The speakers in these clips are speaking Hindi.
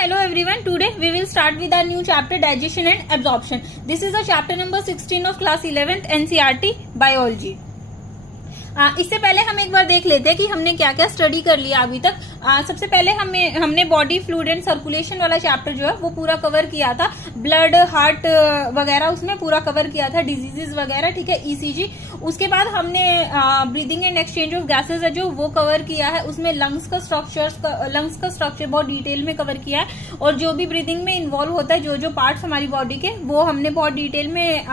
hello everyone. Today we will start with our new chapter, digestion and absorption. This is a chapter number 16 of class 11th NCERT biology. इससे पहले हम एक बार देख लेते हैं कि हमने क्या क्या स्टडी कर लिया अभी तक। सबसे पहले हमने बॉडी फ्लूइड एंड सर्कुलेशन वाला चैप्टर जो है वो पूरा कवर किया था। ब्लड, हार्ट वगैरह उसमें पूरा कवर किया था, डिजीजेस वगैरह, ठीक है, ईसीजी। उसके बाद हमने breathing and exchange of gases है जो वो कवर किया है। उसमें लंग्स का स्ट्रक्चर बहुत डिटेल में कवर किया है, और जो भी ब्रीदिंग में इन्वॉल्व होता है, जो जो पार्ट्स हमारी बॉडी के, वो हमने बहुत डिटेल में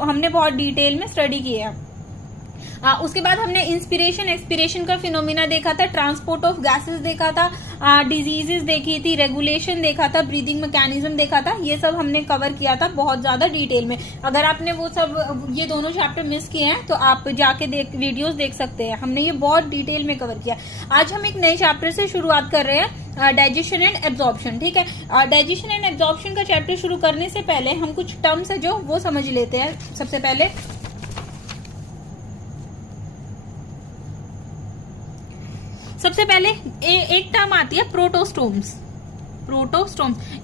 हमने बहुत डिटेल में स्टडी किया है। उसके बाद हमने इंस्पिरेशन एक्सपिरेशन का फिनोमिना देखा था, ट्रांसपोर्ट ऑफ गैसेस देखा था, डिजीजेस देखी थी, रेगुलेशन देखा था, ब्रीदिंग मैकेनिज्म देखा था। ये सब हमने कवर किया था बहुत ज्यादा डिटेल में। अगर आपने वो सब ये दोनों चैप्टर मिस किए हैं तो आप जाके वीडियोस देख सकते हैं। हमने ये बहुत डिटेल में कवर किया। आज हम एक नए चैप्टर से शुरुआत कर रहे हैं, डाइजेशन एंड एब्जॉर्प्शन, ठीक है। डाइजेशन एंड एब्जॉर्प्शन का चैप्टर शुरू करने से पहले हम कुछ टर्म्स है जो वो समझ लेते हैं। सबसे पहले एक टर्म आती है प्रोटोस्टोम्स।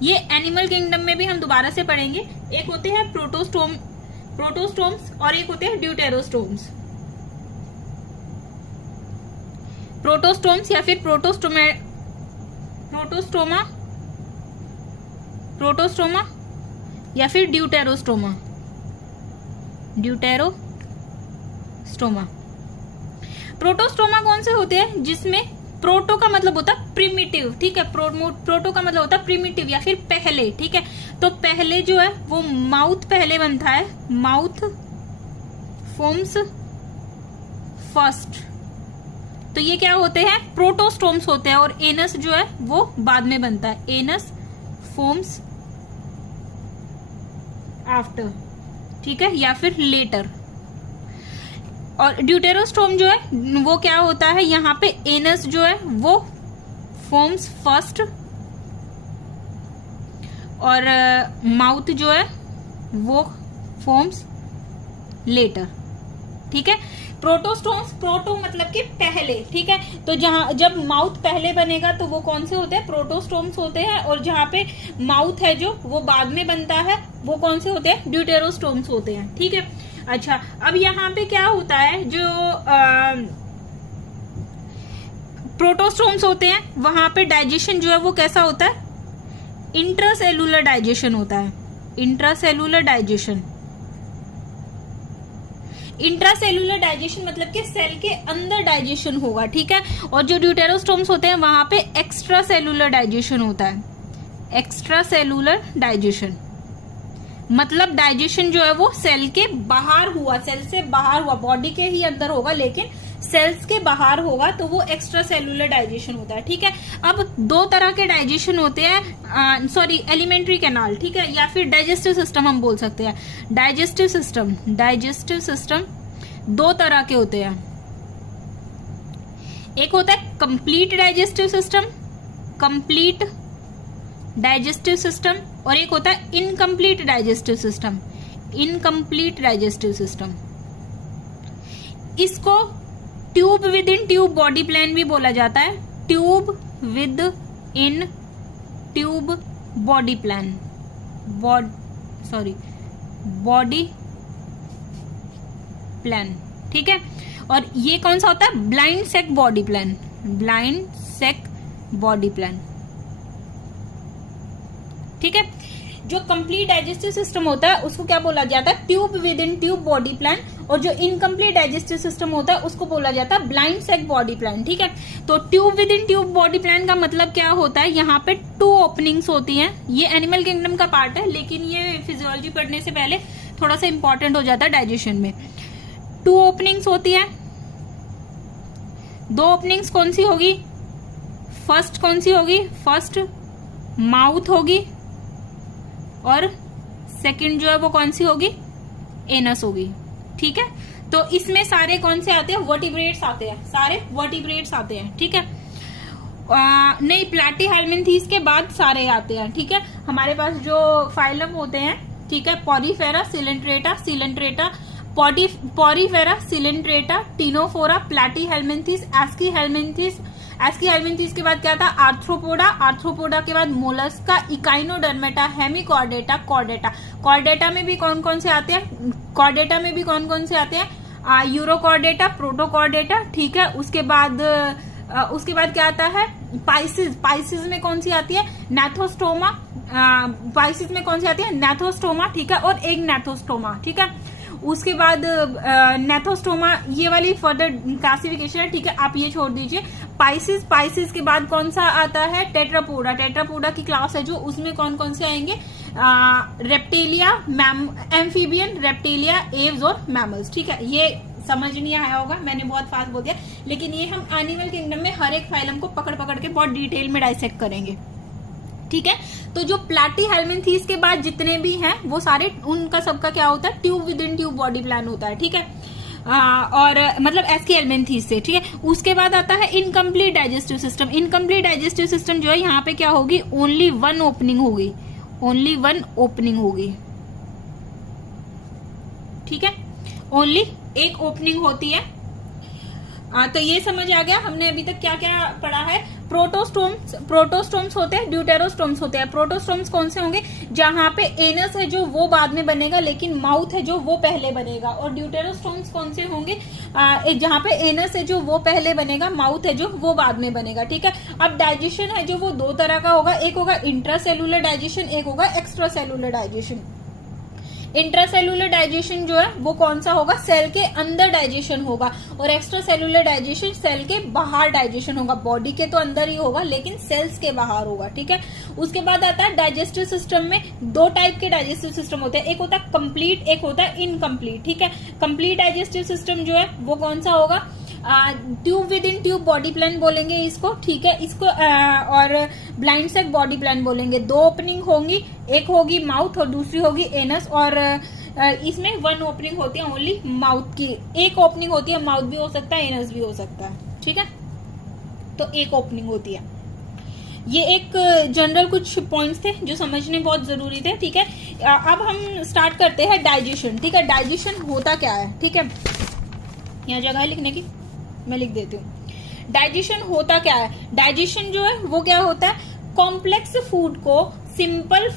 ये एनिमल किंगडम में भी हम दोबारा से पढ़ेंगे। एक होते हैं प्रोटोस्टोम्स और एक होते हैं ड्यूटेरोस्टोम्स। प्रोटोस्टोम्स या फिर प्रोटोस्टोमा या फिर ड्यूटेरोस्टोमा। प्रोटोस्टोमा कौन से होते हैं? जिसमें प्रोटो का मतलब होता है प्रिमिटिव, ठीक है। प्रोटो का मतलब होता है प्रिमिटिव या फिर पहले, ठीक है। तो पहले जो है वो माउथ पहले बनता है, माउथ फॉर्म्स फर्स्ट। तो ये क्या होते हैं? प्रोटोस्टोम्स होते हैं। और एनस जो है वो बाद में बनता है, एनस फॉर्म्स आफ्टर, ठीक है, या फिर लेटर। और ड्यूटेरोस्टोम जो है वो क्या होता है? यहाँ पे एनस जो है वो फॉर्म्स फर्स्ट और माउथ जो है वो फॉर्म्स लेटर, ठीक है। प्रोटोस्टोम्स, प्रोटो मतलब कि पहले, ठीक है। तो जब माउथ पहले बनेगा तो वो कौन से होते हैं? प्रोटोस्टोम्स होते हैं। और जहाँ पे माउथ है जो वो बाद में बनता है, वो कौन से होते हैं? ड्यूटेरोस्टोम्स होते हैं, ठीक है। अच्छा, अब यहाँ पे क्या होता है, जो प्रोटोस्टोम्स होते हैं वहां पे डाइजेशन जो है वो कैसा होता है? इंट्रासेलुलर डाइजेशन होता है। इंट्रासेलुलर डाइजेशन मतलब कि सेल के अंदर डाइजेशन होगा, ठीक है। और जो ड्यूटेरोस्टोम्स होते हैं वहां पे एक्स्ट्रा सेलुलर डाइजेशन होता है। एक्स्ट्रा सेलुलर डाइजेशन मतलब डाइजेशन जो है वो सेल के बाहर हुआ, सेल से बाहर हुआ, बॉडी के ही अंदर होगा लेकिन सेल्स के बाहर होगा, तो वो एक्स्ट्रा सेलुलर डाइजेशन होता है, ठीक है। अब दो तरह के डाइजेशन होते हैं, एलिमेंट्री कैनाल, ठीक है, या फिर डाइजेस्टिव सिस्टम हम बोल सकते हैं। डाइजेस्टिव सिस्टम दो तरह के होते हैं। एक होता है कंप्लीट डाइजेस्टिव सिस्टम, और एक होता है इनकम्प्लीट डाइजेस्टिव सिस्टम। इसको tube with in tube body plan भी बोला जाता है। Tube with in tube body plan, body plan, ठीक है। और ये कौन सा होता है? ब्लाइंड सेक बॉडी प्लान, ठीक है। जो कंप्लीट डाइजेस्टिव सिस्टम होता है उसको क्या बोला जाता है? Tube with in tube body plan. और जो इनकम्प्लीट डाइजेस्टिव सिस्टम होता है उसको बोला जाता है ब्लाइंड सेक बॉडी प्लान, ठीक है। तो tube with in tube body plan का मतलब क्या होता है? यहाँ पे 2 ओपनिंग्स होती हैं। ये एनिमल किंगडम का पार्ट है, लेकिन ये फिजियोलॉजी पढ़ने से पहले थोड़ा सा इंपॉर्टेंट हो जाता है डाइजेशन में। 2 ओपनिंग्स होती है। 2 ओपनिंग्स कौन सी होगी? फर्स्ट कौन सी होगी? फर्स्ट माउथ होगी, और सेकंड जो है वो कौन सी होगी? एनस होगी, ठीक है। तो इसमें सारे कौन से आते हैं? वर्टिब्रेट्स आते हैं, सारे वर्टिब्रेट्स आते हैं, ठीक है। नहीं, प्लैटीहेल्मिन्थीज के बाद सारे आते हैं, ठीक है। हमारे पास जो फाइलम होते हैं, ठीक है, porifera, coelenterata, porifera, coelenterata, ctenophora, platyhelminthes, aschelminthes, aschelminthes के बाद क्या था, आर्थ्रोपोडा, आर्थ्रोपोडा के बाद mollusca, echinodermata, hemichordata, chordata. Chordata में भी कौन कौन से आते हैं, कॉर्डेटा में भी कौन कौन से आते हैं, यूरोकॉर्डेटा, प्रोटोकॉर्डेटा, ठीक है। उसके बाद क्या आता है, पाइसिस, पाइसिस में कौन सी आती है, नैथोस्टोमा, पाइसिस में कौन सी आती है, नैथोस्टोमा, ठीक है, और एक नैथोस्टोमा, ठीक है। उसके बाद नैथोस्टोमा, ये वाली फर्दर क्लासिफिकेशन है, ठीक है, आप ये छोड़ दीजिए। पाइसिस, पाइसिस के बाद कौन सा आता है, टेट्रापोडा, टेट्रापोडा की क्लास है जो, उसमें कौन कौन से आएंगे, रेप्टिलिया, एम्फीबियन, रेप्टिलिया, एव्स और मैमल्स, ठीक है। ये समझ नहीं आया होगा, मैंने बहुत फास्ट बोल दिया, लेकिन ये हम एनिमल किंगडम में हर एक फाइलम को पकड़ पकड़ के बहुत डिटेल में डाइसेक्ट करेंगे, ठीक है। तो जो प्लैटीहेल्मिन्थेस के बाद जितने भी हैं वो सारे, उनका सबका क्या होता है, tube with in tube body plan होता है, ठीक है। और मतलब एस्की हेलमिन्थेस से, ठीक है। उसके बाद आता है incomplete digestive system. Incomplete digestive system जो है, यहाँ पे क्या होगी, ओनली वन ओपनिंग होगी, ओनली वन ओपनिंग होगी, ठीक है, ओनली एक ओपनिंग होती है। तो ये समझ आ गया हमने अभी तक क्या क्या पढ़ा है। प्रोटोस्टोम्स, प्रोटोस्टोम्स होते हैं, ड्यूटेरोस्टोम्स होते हैं। प्रोटोस्टोम्स कौन से होंगे, जहां पे एनस है जो वो बाद में बनेगा, लेकिन माउथ है जो वो पहले बनेगा। और ड्यूटेरोस्टोम्स कौन से होंगे, जहां पे एनस है जो वो पहले बनेगा, माउथ है जो वो बाद में बनेगा, ठीक है। अब डाइजेशन है जो वो दो तरह का होगा, एक होगा इंट्रासेलुलर डाइजेशन, एक होगा extra cellular digestion. Intracellular digestion जो है वो कौन सा होगा, सेल के अंदर डाइजेशन होगा, और एक्स्ट्रा सेलुलर डाइजेशन सेल के बाहर डाइजेशन होगा। बॉडी के तो अंदर ही होगा लेकिन सेल्स के बाहर होगा, ठीक है। उसके बाद आता है डाइजेस्टिव सिस्टम में दो टाइप के डाइजेस्टिव सिस्टम होते हैं, एक होता है कंप्लीट, एक होता है इनकम्प्लीट, ठीक है। कंप्लीट डाइजेस्टिव सिस्टम जो है वो कौन सा होगा, tube with in tube body plan बोलेंगे इसको, ठीक है। इसको और ब्लाइंड सेक बॉडी प्लान बोलेंगे। दो ओपनिंग होंगी, एक होगी माउथ और दूसरी होगी एनस, और इसमें वन ओपनिंग होती है ओनली माउथ की, एक ओपनिंग होती है, माउथ भी हो सकता है, एनस भी हो सकता है, ठीक है। तो एक ओपनिंग होती है। ये एक जनरल कुछ पॉइंट्स थे जो समझने बहुत जरूरी थे, ठीक है। अब हम स्टार्ट करते हैं डाइजेशन, ठीक है। डाइजेशन होता क्या है, ठीक है, यहाँ जगह है लिखने की, मैं लिख देती हूँ। डाइजेशन होता क्या है, डाइजेशन जो है वो क्या होता है, कॉम्प्लेक्स फूड को सिंपल,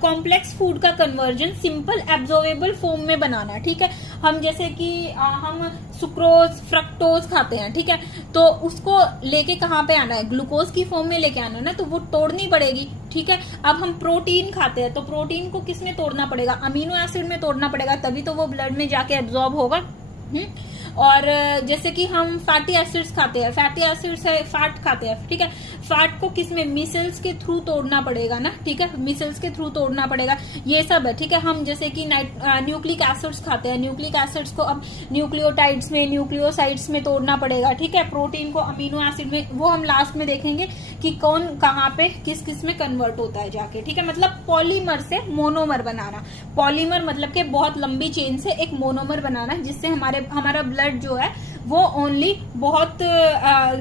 कॉम्प्लेक्स फूड का कन्वर्जन सिंपल एब्जॉर्बेबल फॉर्म में बनाना, ठीक है। हम जैसे कि हम सुक्रोज, फ्रक्टोज खाते हैं, ठीक है, तो उसको लेके कहाँ पे आना है, ग्लूकोज की फॉर्म में लेके आना है ना, तो वो तोड़नी पड़ेगी, ठीक है। अब हम प्रोटीन खाते हैं तो प्रोटीन को किस में तोड़ना पड़ेगा, अमीनो एसिड में तोड़ना पड़ेगा, तभी तो वो ब्लड में जाके एब्जॉर्ब होगा। और जैसे कि हम फैटी एसिड्स खाते हैं, फैटी एसिड्स है, फैट खाते हैं, ठीक है। फैट को किस में, मिसल्स के थ्रू तोड़ना पड़ेगा ना, ठीक है, मिसल्स के थ्रू तोड़ना पड़ेगा, ये सब है, ठीक है। हम जैसे कि न्यूक्लिक एसिड्स खाते हैं, न्यूक्लिक एसिड्स को अब न्यूक्लियोटाइड्स में, न्यूक्लियोसाइड्स में तोड़ना पड़ेगा, ठीक है। प्रोटीन को अमीनो एसिड में, वो हम लास्ट में देखेंगे कि कौन कहाँ पे किस किस में कन्वर्ट होता है जाके, ठीक है। मतलब पॉलीमर से मोनोमर बनाना, पॉलीमर मतलब के बहुत लंबी चेन से एक मोनोमर बनाना, जिससे हमारा ब्लड जो है वो ओनली बहुत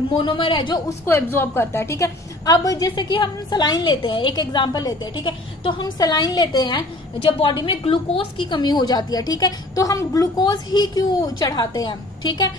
मोनोमर है जो उसको एब्जॉर्ब करता है, ठीक है। अब जैसे कि हम सलाइन लेते हैं, एक एग्जांपल लेते हैं, ठीक है। तो हम सलाइन लेते हैं जब बॉडी में ग्लूकोज की कमी हो जाती है, ठीक है, तो हम ग्लूकोज ही क्यों चढ़ाते हैं, ठीक है।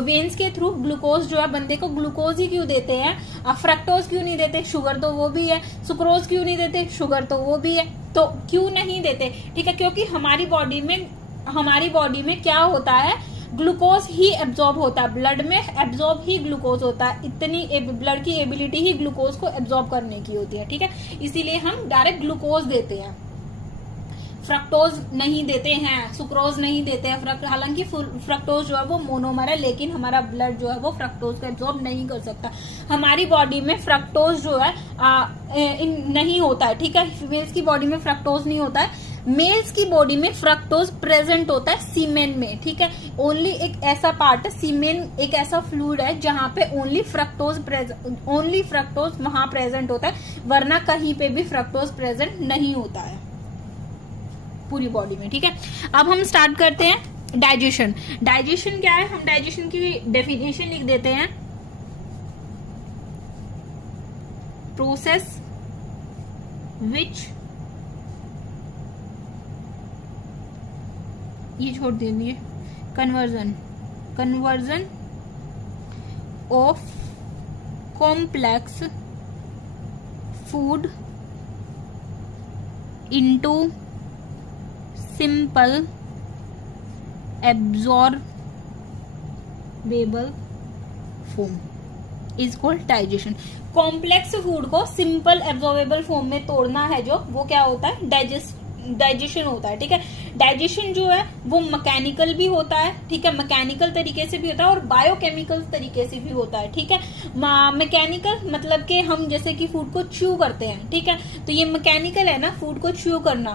वेन्स के थ्रू ग्लूकोज जो है, बंदे को ग्लूकोज ही क्यों देते हैं, फ्रक्टोज क्यों नहीं देते, शुगर तो वो भी है, सुक्रोज क्यों नहीं देते, शुगर तो वो भी है, तो क्यों नहीं देते, ठीक है। क्योंकि हमारी बॉडी में क्या होता है, ग्लूकोज ही एब्जॉर्ब होता है, ब्लड में एब्जॉर्ब ही ग्लूकोज होता है, इतनी ब्लड की एबिलिटी ही ग्लूकोज को एब्जॉर्ब करने की होती है, ठीक है। इसीलिए हम डायरेक्ट ग्लूकोज देते हैं, फ्रक्टोज नहीं देते हैं, सुक्रोज नहीं देते हैं। हालांकि फ्रक्टोज जो है वो मोनोमर है, लेकिन हमारा ब्लड जो है वो फ्रक्टोज को एब्जॉर्ब नहीं कर सकता। हमारी बॉडी में फ्रक्टोज जो है नहीं होता है, ठीक है। फीमेल्स की बॉडी में फ्रक्टोज नहीं होता है, मेल्स की बॉडी में फ्रक्टोज प्रेजेंट होता है सीमेन में, ठीक है। ओनली एक ऐसा पार्ट है, सीमेन एक ऐसा फ्लूइड है जहां पे ओनली फ्रक्टोज वहां प्रेजेंट होता है, वरना कहीं पे भी फ्रक्टोज प्रेजेंट नहीं होता है पूरी बॉडी में, ठीक है। अब हम स्टार्ट करते हैं डाइजेशन। डाइजेशन क्या है, हम डाइजेशन की डेफिनेशन लिख देते हैं, प्रोसेस विच, ये छोड़ दीजिए, conversion of complex food into simple absorbable form is called digestion. Complex food को सिंपल एब्जॉर्बेबल फॉर्म में तोड़ना है जो, वो क्या होता है, डाइजेशन होता है। ठीक है, डाइजेशन जो है वो मैकेनिकल भी होता है। ठीक है, मैकेनिकल तरीके से भी होता है और बायोकेमिकल तरीके से भी होता है। ठीक है, मैकेनिकल मतलब कि हम जैसे कि फूड को च्यू करते हैं। ठीक है, तो ये मैकेनिकल है ना, फूड को च्यू करना,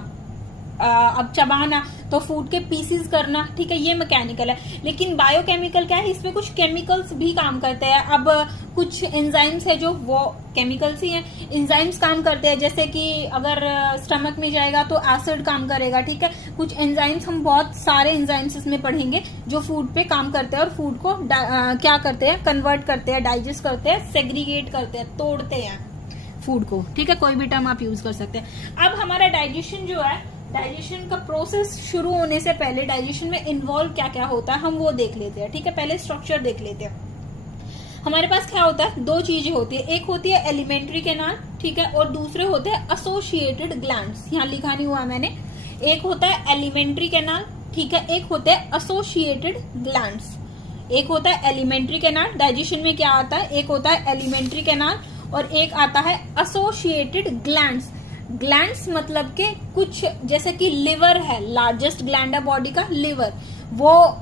अब चबाना, तो फूड के पीसेस करना। ठीक है, ये मैकेनिकल है। लेकिन बायोकेमिकल क्या है, इसमें कुछ केमिकल्स भी काम करते हैं। अब कुछ एंजाइम्स है जो वो केमिकल्स ही हैं, एंजाइम्स काम करते हैं। जैसे कि अगर स्टमक में जाएगा तो एसिड काम करेगा। ठीक है, कुछ एंजाइम्स, हम बहुत सारे एंजाइम्स इसमें पढ़ेंगे जो फूड पे काम करते हैं और फूड को क्या करते हैं, कन्वर्ट करते हैं, डाइजेस्ट करते हैं, सेग्रीगेट करते हैं, तोड़ते हैं फूड को। ठीक है, कोई भी टर्म आप यूज कर सकते हैं। अब हमारा डाइजेशन जो है, डाइजेशन का प्रोसेस शुरू होने से पहले डाइजेशन में इन्वॉल्व क्या क्या होता है हम वो देख लेते हैं। ठीक है, पहले स्ट्रक्चर देख लेते हैं। हमारे पास क्या होता है, दो चीजें होती है, एक होती है एलिमेंट्री कैनाल, ठीक है, और दूसरे होते हैं एसोसिएटेड ग्लैंड्स। यहाँ लिखा नहीं हुआ मैंने, एक होता है एलिमेंट्री कैनाल, ठीक है, एक होता है एसोसिएटेड ग्लैंड्स। एक होता है एलिमेंट्री कैनाल, डाइजेशन में क्या आता है, एक होता है एलिमेंट्री कैनाल और एक आता है एसोसिएटेड ग्लैंड्स। ग्लैंड्स मतलब के कुछ, जैसे कि लिवर है, लार्जेस्ट ग्लैंड है बॉडी का, लिवर, वो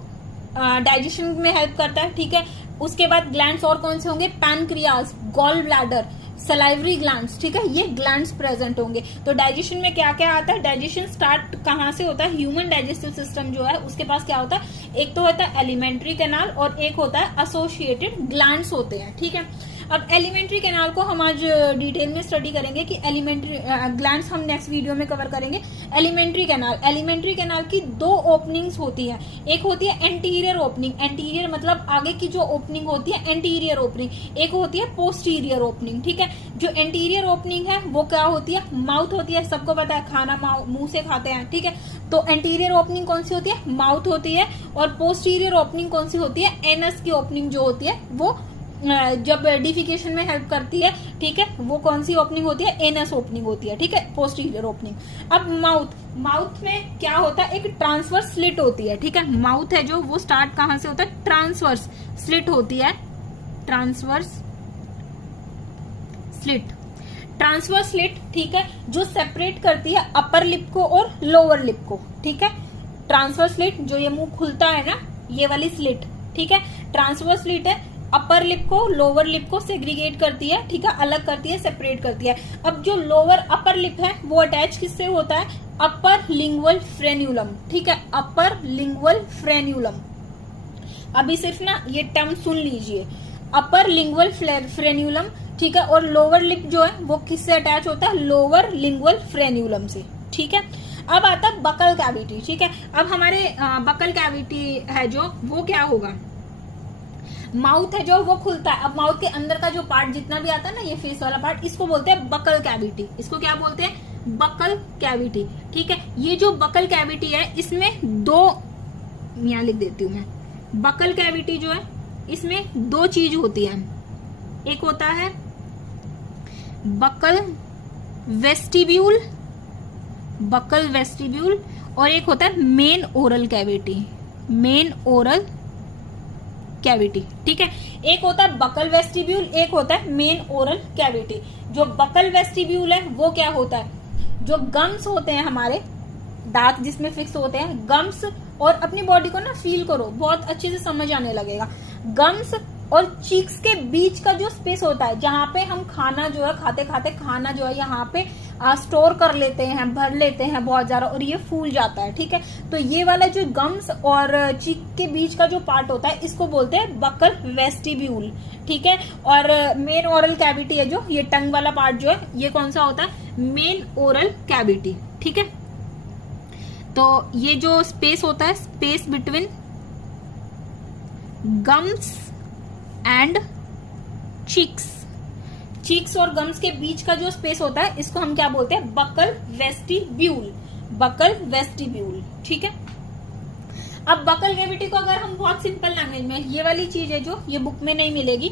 डाइजेशन में हेल्प करता है। ठीक है, उसके बाद ग्लैंड्स और कौन से होंगे, pancreas, gall bladder, salivary glands. ठीक है, ये ग्लैंड्स प्रेजेंट होंगे। तो डाइजेशन में क्या क्या आता है, डाइजेशन स्टार्ट कहाँ से होता है, ह्यूमन डाइजेस्टिव सिस्टम जो है उसके पास क्या होता है, एक तो होता है एलिमेंट्री कैनाल और एक होता है एसोसिएटेड ग्लैंड्स होते हैं। ठीक है, अब एलिमेंट्री कैनाल को हम आज डिटेल में स्टडी करेंगे कि एलिमेंट्री ग्लैंड्स हम नेक्स्ट वीडियो में कवर करेंगे। एलिमेंट्री कैनाल की दो ओपनिंग्स होती है, एक होती है एंटीरियर ओपनिंग, एंटीरियर मतलब आगे की जो ओपनिंग होती है एंटीरियर ओपनिंग, एक होती है पोस्टीरियर ओपनिंग। ठीक है, जो एंटीरियर ओपनिंग है वो क्या होती है, माउथ होती है, सबको पता है खाना मुंह से खाते हैं। ठीक है, तो एंटीरियर ओपनिंग कौन सी होती है, माउथ होती है, और पोस्टीरियर ओपनिंग कौन सी होती है, एनस की ओपनिंग जो होती है वो जब डिफिकेशन में हेल्प करती है। ठीक है, वो कौन सी ओपनिंग होती है, एनस ओपनिंग होती है। ठीक है, पोस्टीरियर ओपनिंग। अब माउथ में क्या होता है, एक ट्रांसवर्स स्लिट होती है। ठीक है, माउथ है जो वो स्टार्ट कहां से होता है, ट्रांसवर्स स्लिट होती है, ट्रांसवर्स स्लिट। ठीक है, जो सेपरेट करती है अपर लिप को और लोअर लिप को। ठीक है, ट्रांसवर्स स्लिट, जो ये मुंह खुलता है ना, ये वाली स्लिट। ठीक है, ट्रांसवर्स स्लिट है, अपर लिप को लोअर लिप को सेग्रीगेट करती है। ठीक है, अलग करती है, सेपरेट करती है। अब जो लोअर अपर लिप है वो अटैच किससे होता है, अपर लिंगुअल फ्रेन्यूलम। ठीक है, अपर लिंगुअल फ्रेन्यूलम। अभी सिर्फ ना ये टर्म सुन लीजिए, अपर लिंगुअल फ्रेन्यूलम। ठीक है, और लोअर लिप जो है वो किससे अटैच होता है, लोअर लिंगुअल फ्रेन्यूलम से। ठीक है, अब आता है बकल कैविटी। ठीक है, अब हमारे बकल कैविटी है जो वो क्या होगा, माउथ है जो वो खुलता है। अब माउथ के अंदर का जो पार्ट जितना भी आता है ना, ये फेस वाला पार्ट, इसको बोलते हैं बकल कैविटी। इसको क्या बोलते हैं, बकल कैविटी। ठीक है, ये जो बकल कैविटी है इसमें दो, यहाँ लिख देती हूं मैं, बकल कैविटी जो है इसमें दो चीज होती है, एक होता है बकल वेस्टिब्यूल और एक होता है मेन ओरल कैविटी। ठीक है, एक होता है बकल वेस्टिब्यूल, एक होता है मेन ओरल कैविटी। जो बकल वेस्टिब्यूल है वो क्या होता है, जो गम्स होते हैं हमारे, दांत जिसमें फिक्स होते हैं, गम्स, और अपनी बॉडी को ना फील करो, बहुत अच्छे से समझ आने लगेगा। गम्स और चीक्स के बीच का जो स्पेस होता है, जहां पे हम खाना जो है खाते खाते खाना जो है यहाँ पे स्टोर कर लेते हैं, भर लेते हैं बहुत ज्यादा, और ये फूल जाता है। ठीक है, तो ये वाला जो गम्स और चीक के बीच का जो पार्ट होता है इसको बोलते हैं बकल वेस्टिब्यूल। ठीक है, और मेन ओरल कैविटी है जो ये टंग वाला पार्ट जो है, ये कौन सा होता है, मेन ओरल कैविटी। ठीक है, तो ये जो स्पेस होता है, space between gums and cheeks और गम्स के बीच का जो स्पेस होता है इसको हम क्या बोलते हैं, बकल वेस्टिब्यूल। ठीक है, अब बकल कैविटी को अगर हम बहुत सिंपल लैंग्वेज में, ये वाली चीज है जो ये बुक में नहीं मिलेगी,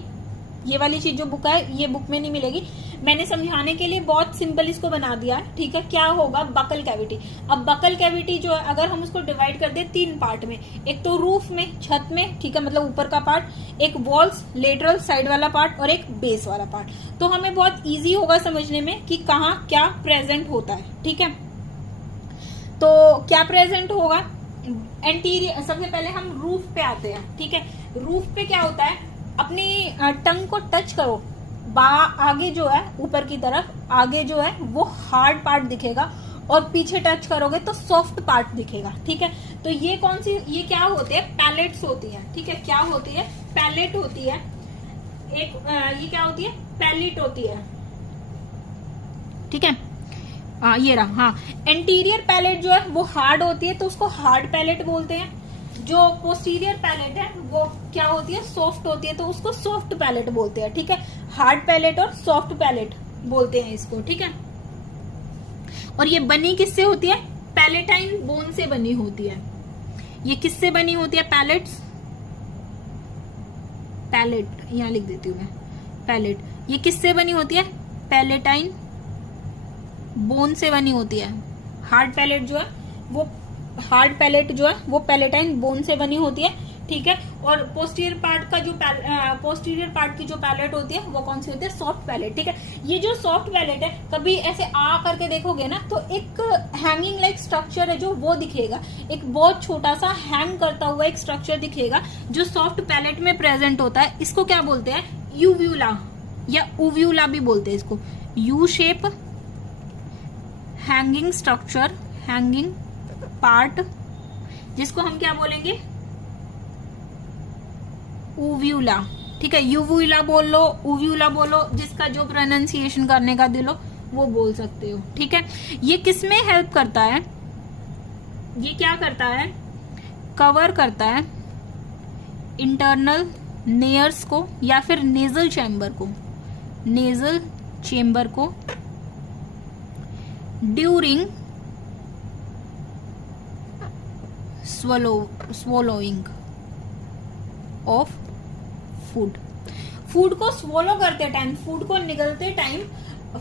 ये वाली चीज जो बुक है ये बुक में नहीं मिलेगी, मैंने समझाने के लिए बहुत सिंपल इसको बना दिया है, ठीक है। क्या होगा, बकल कैविटी। अब बकल कैविटी जो है अगर हम उसको डिवाइड कर दे 3 पार्ट में, एक तो रूफ में, छत में, ठीक है, मतलब ऊपर का पार्ट, एक वॉल्स लेटरल साइड वाला पार्ट और एक बेस वाला पार्ट, तो हमें बहुत इजी होगा समझने में कि कहाँ क्या प्रेजेंट होता है, ठीक है। तो क्या प्रेजेंट होगा, एंटीरियर, सबसे पहले हम रूफ पे आते हैं, ठीक है। रूफ पे क्या होता है, अपनी टंग को टच करो, आगे जो है ऊपर की तरफ आगे जो है वो हार्ड पार्ट दिखेगा और पीछे टच करोगे तो सॉफ्ट पार्ट दिखेगा, ठीक है। तो ये कौन सी, ये क्या होते हैं, पैलेट्स होती है, ठीक है। क्या होती है, पैलेट होती है एक, ये क्या होती है, पैलेट होती है, ठीक है। ये रहा, हाँ, एंटीरियर पैलेट जो है वो हार्ड होती है तो उसको हार्ड पैलेट बोलते हैं। जो पोस्टीरियर पैलेट है वो क्या होती है, सॉफ्ट होती है तो उसको सॉफ्ट पैलेट बोलते हैं, ठीक है। हार्ड पैलेट और सॉफ्ट पैलेट बोलते हैं इसको, ठीक है। और ये बनी किससे होती है, पैलेटाइन बोन से बनी होती है। ये किससे बनी होती है, पैलेट्स, पैलेट यहां लिख देती हूं मैं, पैलेट, ये किससे बनी होती है, पैलेटाइन बोन से बनी होती है। हार्ड पैलेट जो है वो, हार्ड पैलेट जो है वो पैलेटाइन बोन से बनी होती है, ठीक है। और पोस्टीरियर पार्ट का जो पोस्टीरियर पार्ट की जो पैलेट होती है वो कौन सी होती है, सॉफ्ट पैलेट, ठीक है। ये जो सॉफ्ट पैलेट है, कभी ऐसे आ करके देखोगे ना तो एक हैंगिंग लाइक स्ट्रक्चर है जो वो दिखेगा, एक बहुत छोटा सा हैंग करता हुआ एक स्ट्रक्चर दिखेगा जो सॉफ्ट पैलेट में प्रेजेंट होता है। इसको क्या बोलते हैं, यूव्यूला या उव्यूला भी बोलते हैं इसको। U shape hanging structure, hanging part, जिसको हम क्या बोलेंगे, उव्यूला, ठीक है। यूव्यूला बोल लो, उव्यूला बोलो, जिसका जो प्रोनाउंसिएशन करने का दिलो वो बोल सकते हो, ठीक है। ये किसमें हेल्प करता है, ये क्या करता है, कवर करता है इंटरनल नेयर्स को या फिर नेजल चैम्बर को, नेजल चेम्बर को during swallowing of food. Food को swallow करते टाइम, फूड को निगलते टाइम,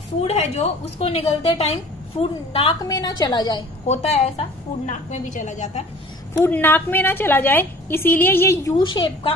फूड है जो उसको निगलते टाइम फूड नाक में ना चला जाए, होता है ऐसा, फूड नाक में भी चला जाता है, फूड नाक में ना चला जाए, इसीलिए ये यू शेप का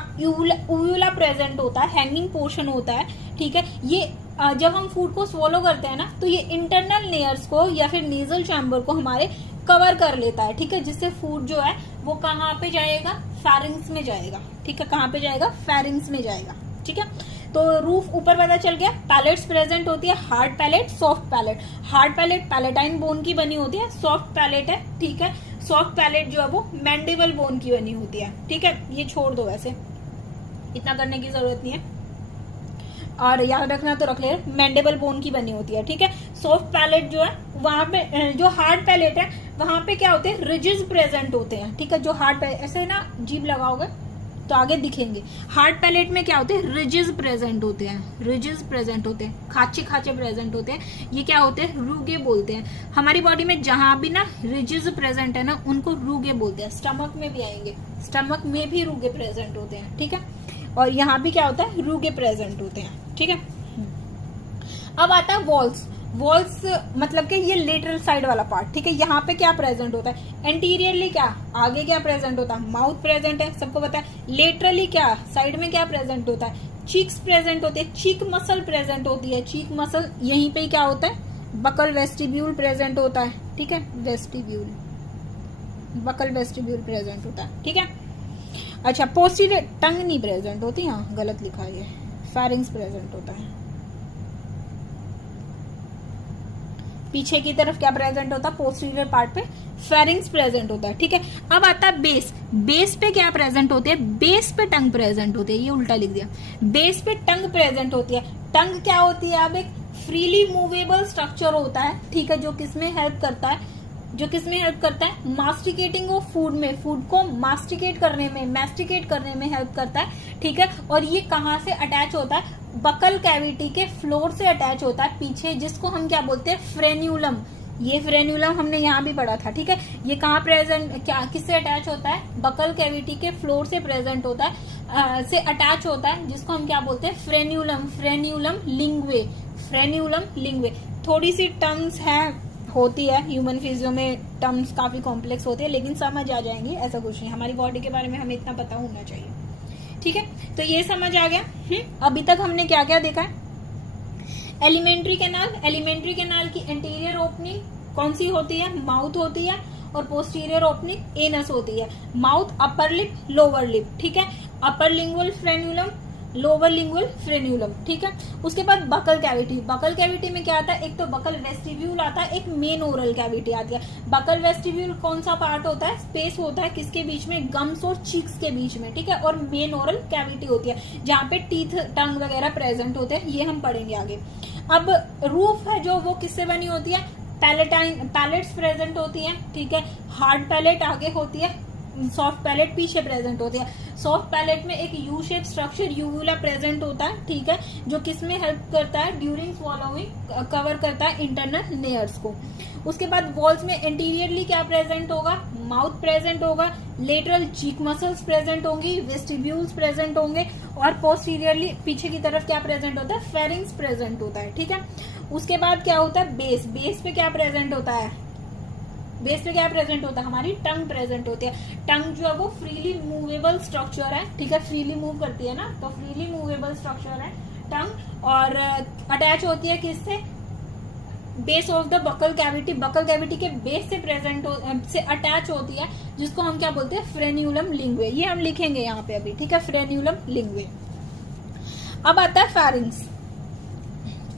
उव्यूला प्रेजेंट होता है, हैंगिंग पोर्शन होता है, ठीक है। ये जब हम फूड को swallow करते हैं ना तो ये इंटरनल लेयर्स को या फिर नेजल चैम्बर को हमारे कवर कर लेता है, ठीक है, जिससे फूड जो है वो कहाँ पे जाएगा, फेरिंग्स में जाएगा, ठीक है। कहाँ पे जाएगा, फेरिंग्स में जाएगा, ठीक है। तो रूफ ऊपर पता चल गया। पैलेट्स प्रेजेंट होती है, hard palate, soft palette. Hard palate palatine bone की बनी होती है, सॉफ्ट पैलेट है, ठीक है, सॉफ्ट पैलेट जो है वो मैंडिबल बोन की बनी होती है, ठीक है। ये छोड़ दो, वैसे इतना करने की जरूरत नहीं है, और याद रखना तो रख ले, मैंडिबल बोन की बनी होती है, ठीक है। सॉफ्ट पैलेट जो है वहां पे, जो हार्ड पैलेट है वहां पे क्या होते हैं, रिजिज प्रेजेंट होते हैं, ठीक है। जो हार्ड पैलेट, ऐसे ना जीभ लगाओगे तो आगे दिखेंगे। हार्ड पैलेट में क्या होते हैं, रिजिज प्रेजेंट होते हैं, रिजिज प्रेजेंट होते हैं, खाचे खाचे प्रेजेंट होते हैं। ये क्या होते हैं, रूगे बोलते हैं। हमारी बॉडी में जहां भी ना रिजिज प्रेजेंट है ना उनको रूगे बोलते हैं। स्टमक में भी आएंगे, स्टमक में भी रूगे प्रेजेंट होते हैं, ठीक है। और यहाँ भी क्या होता है, रूगे प्रेजेंट होते हैं, ठीक है। अब आता है वॉल्स। वॉल्स मतलब कि ये लेटरल साइड वाला पार्ट, ठीक है। यहाँ पे क्या प्रेजेंट होता है, एंटीरियरली क्या, आगे क्या प्रेजेंट होता है, माउथ प्रेजेंट है, सबको पता है। लेटरली क्या, साइड में क्या प्रेजेंट होता है, चीक्स प्रेजेंट होती है, चीक मसल प्रेजेंट होती है, चीक मसल। यहीं पे क्या होता है, बकल वेस्टिब्यूल प्रेजेंट होता है, ठीक है, वेस्टिब्यूल, बकल वेस्टिब्यूल प्रेजेंट होता है, ठीक है। अच्छा, पोस्टीरियर टंग नहीं प्रेजेंट होती, हाँ गलत लिखा है, फेरिंग्स प्रेजेंट होता है। पीछे की तरफ क्या प्रेजेंट होता है, पोस्टीरियर पार्ट पे फेरिंग्स प्रेजेंट होता है, ठीक है। अब आता है बेस। बेस पे क्या प्रेजेंट होती है, बेस पे टंग प्रेजेंट होती है, ये उल्टा लिख दिया, बेस पे टंग प्रेजेंट होती है। टंग क्या होती है, अब एक फ्रीली मूवेबल स्ट्रक्चर होता है, ठीक है, जो किसमें हेल्प करता है, जो किसमें हेल्प करता है, मास्टिकेटिंग ऑफ फूड में, फूड को मास्टिकेट करने में, मैस्टिकेट करने में हेल्प करता है, ठीक है। और ये कहाँ से अटैच होता है, बकल कैविटी के फ्लोर से अटैच होता है पीछे, जिसको हम क्या बोलते हैं, फ्रेन्यूलम। ये फ्रेन्यूलम हमने यहाँ भी पढ़ा था, ठीक है। ये कहाँ प्रेजेंट, क्या किससे अटैच होता है, बकल कैविटी के फ्लोर से प्रेजेंट होता है। से अटैच होता है, जिसको हम क्या बोलते हैं, फ्रेन्यूलम, फ्रेन्यूलम लिंग्वे, फ्रेन्यूलम लिंग्वे। थोड़ी सी टर्म्स है होती है ह्यूमन फिजियो में, टर्म्स काफी कॉम्प्लेक्स होती है, लेकिन समझ आ जाएंगी, ऐसा कुछ नहीं। हमारी बॉडी के बारे में हमें इतना पता होना चाहिए, ठीक है। तो ये समझ आ गया। अभी तक हमने क्या क्या देखा है? एलिमेंट्री कैनाल, एलिमेंट्री कैनाल की इंटीरियर ओपनिंग कौन सी होती है? माउथ होती है, और पोस्टीरियर ओपनिंग एनस होती है। Mouth, upper lip, lower lip, ठीक है। अपर lingual frenulum, lower lingual frenulum, ठीक है। उसके बाद बकल कैविटी, बकल कैविटी में क्या आता है? एक तो बकल वेस्टिब्यूल आता है, एक मेन ओरल कैविटी आती है। बकल वेस्टिब्यूल कौन सा पार्ट होता है? स्पेस होता है किसके बीच में? गम्स और चीक्स के बीच में, ठीक है। और मेन ओरल कैविटी होती है जहाँ पे टीथ, टंग वगैरह प्रेजेंट होते हैं, ये हम पढ़ेंगे आगे। अब रूफ है जो, वो किससे बनी होती है? पैलेटाइन, पैलेट्स प्रेजेंट होती है, ठीक है। हार्ड पैलेट आगे होती है, सॉफ्ट पैलेट पीछे प्रेजेंट होती है। सॉफ्ट पैलेट में एक U shape structure uvula present होता है, ठीक है, जो किसमें हेल्प करता है? ड्यूरिंग स्वॉलोइंग, कवर करता है इंटरनल लेयर्स को। उसके बाद वॉल्स में इंटीरियरली क्या प्रेजेंट होगा? माउथ प्रेजेंट होगा, लेटरल चीक मसल्स प्रेजेंट होंगी, वेस्टिब्यूल्स प्रेजेंट होंगे, और पोस्टीरियरली पीछे की तरफ क्या प्रेजेंट होता है? फेरिंग्स प्रेजेंट होता है, ठीक है। उसके बाद क्या होता है? बेस, बेस पे क्या प्रेजेंट होता है? बेस पे क्या प्रेजेंट होता है? हमारी टंग प्रेजेंट होती है। टंग जो है वो फ्रीली मूवेबल स्ट्रक्चर है, ठीक है, फ्रीली मूव करती है ना, तो फ्रीली मूवेबल स्ट्रक्चर है टंग, और अटैच होती है किससे? Base of the buccal cavity, buccal cavity के बेस से प्रेजेंट से अटैच होती है, जिसको हम क्या बोलते हैं? फ्रेन्यूलम लिंग्वे। ये हम लिखेंगे यहाँ पे अभी, ठीक है, फ्रेन्यूलम लिंग्वे। अब आता है फेरिंग्स,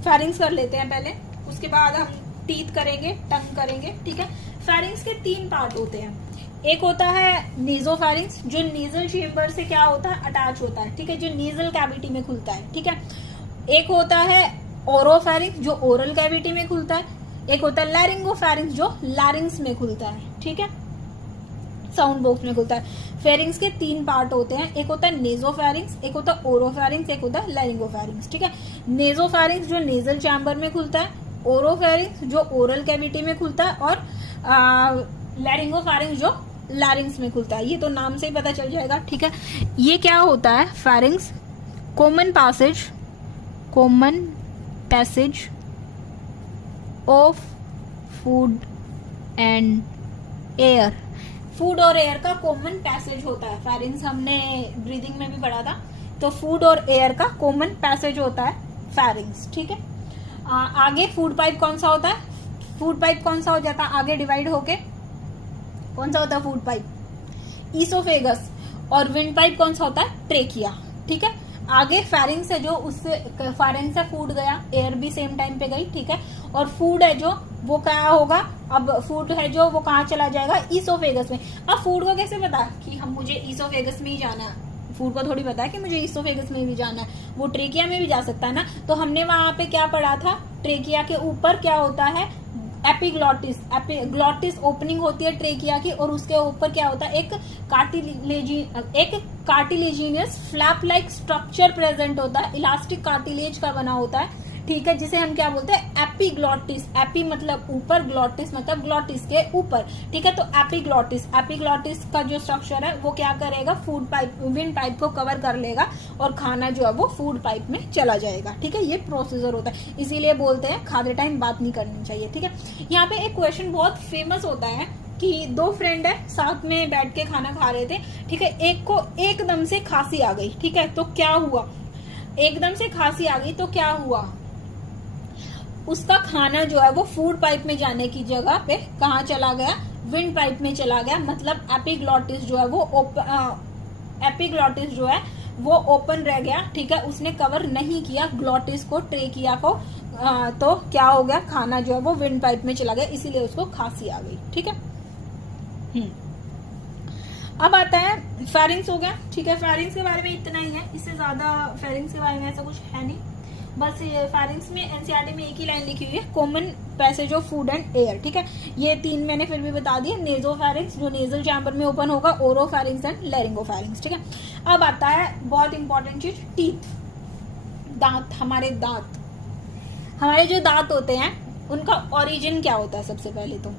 फेरिंग्स कर लेते हैं पहले, उसके बाद हम टीथ करेंगे, टंग करेंगे, ठीक है। फेरिंग्स के 3 पार्ट होते हैं। एक होता है नेजोफेरिंग्स, जो नेजल चेम्बर से क्या होता है? अटैच होता है, ठीक है, जो नेजल कैविटी में खुलता है, ठीक है। एक होता है ओरोफेरिंग्स, जो ओरल कैविटी में खुलता है। एक होता है लैरिंगोफेरिंग्स, जो लैरिंग्स में खुलता है, ठीक है, साउंड बॉक्स में खुलता है। फेरिंग्स के 3 पार्ट होते हैं, एक होता है नेजोफेरिंग्स, एक होता है ओरोफेरिंग्स, एक होता है लैरिंगोफेरिंग्स, ठीक है। नेजोफेरिंग्स जो नेजल चैम्बर में खुलता है, ओरोफेरिंग्स जो ओरल कैविटी में खुलता है, और लैरिंगोफेरिंग्स जो लैरिंग्स में खुलता है। ये तो नाम से ही पता चल जाएगा, ठीक है। ये क्या होता है? Pharynx common passage, common passage of food and air, food और एयर का कॉमन पैसेज होता है। फेरिंग्स हमने ब्रीदिंग में भी पढ़ा था, तो फूड और एयर का कॉमन पैसेज होता है फेरिंग्स, ठीक है। आगे फूड पाइप कौन सा होता है? फूड पाइप कौन सा हो जाता है आगे डिवाइड होके? कौन सा होता है फूड पाइप? ईसोफेगस। और विंड पाइप कौन सा होता है? ट्रेकिया, ठीक है। आगे फेरिंग्स है जो, उससे फेरिंग्स से फूड गया, एयर भी सेम टाइम पे गई, ठीक है। और फूड है जो, वो क्या होगा? अब फूड है जो, वो कहाँ चला जाएगा? ईसोफेगस में। अब फूड को कैसे पता कि हम मुझे ईसोफेगस में ही जाना है? फूड को थोड़ी पता है कि मुझे ईसोफेगस में भी जाना है, वो ट्रेकिया में भी जा सकता है ना। तो हमने वहां पे क्या पढ़ा था? ट्रेकिया के ऊपर क्या होता है? एपिग्लॉटिस, एपिग्लॉटिस ओपनिंग होती है ट्रेकिया की, और उसके ऊपर क्या होता है? एक cartilaginous flap like structure present होता है, इलास्टिक कार्टिलेज का बना होता है, ठीक है, जिसे हम क्या बोलते हैं? एपिग्लॉटिस। एपी मतलब ऊपर, ग्लॉटिस मतलब ग्लॉटिस के ऊपर, ठीक है। तो एपिग्लॉटिस, एपिग्लॉटिस का जो स्ट्रक्चर है वो क्या करेगा? फूड पाइप, विंड पाइप को कवर कर लेगा, और खाना जो है वो फूड पाइप में चला जाएगा, ठीक है। ये प्रोसीजर होता है, इसीलिए बोलते हैं खाते टाइम बात नहीं करनी चाहिए, ठीक है। यहाँ पे एक क्वेश्चन बहुत फेमस होता है कि 2 फ्रेंड है, साथ में बैठ के खाना खा रहे थे, ठीक है। एक को एकदम से खांसी आ गई, ठीक है, तो क्या हुआ? एकदम से खांसी आ गई तो क्या हुआ? उसका खाना जो है वो फूड पाइप में जाने की जगह पे कहाँ चला गया? विंड पाइप में चला गया। मतलब एपिग्लॉटिस जो है वो एपिग्लॉटिस जो है वो ओपन रह गया, ठीक है, उसने कवर नहीं किया ग्लॉटिस को, ट्रेकिया को, तो क्या हो गया? खाना जो है वो विंड पाइप में चला गया, इसीलिए उसको खांसी आ गई, ठीक है। अब आता है फेरिंग्स हो गया, ठीक है। फेरिंग्स के बारे में इतना ही है, इससे ज्यादा फेरिंग्स के बारे में ऐसा कुछ है नहीं। बस ये फेरिंग्स में एनसीईआरटी में एक ही लाइन लिखी हुई है, common passage of food and air, ठीक है। ये 3 मैंने फिर भी बता दिए। नेजोफेरिंग्स जो नेजल चैम्बर में ओपन होगा, ओरोफेरिंग्स एंड लैरिंगोफेरिंग्स, ठीक है। अब आता है बहुत इंपॉर्टेंट चीज, टीथ, दांत। हमारे दांत, हमारे जो दांत होते हैं उनका ओरिजिन क्या होता है? सबसे पहले तो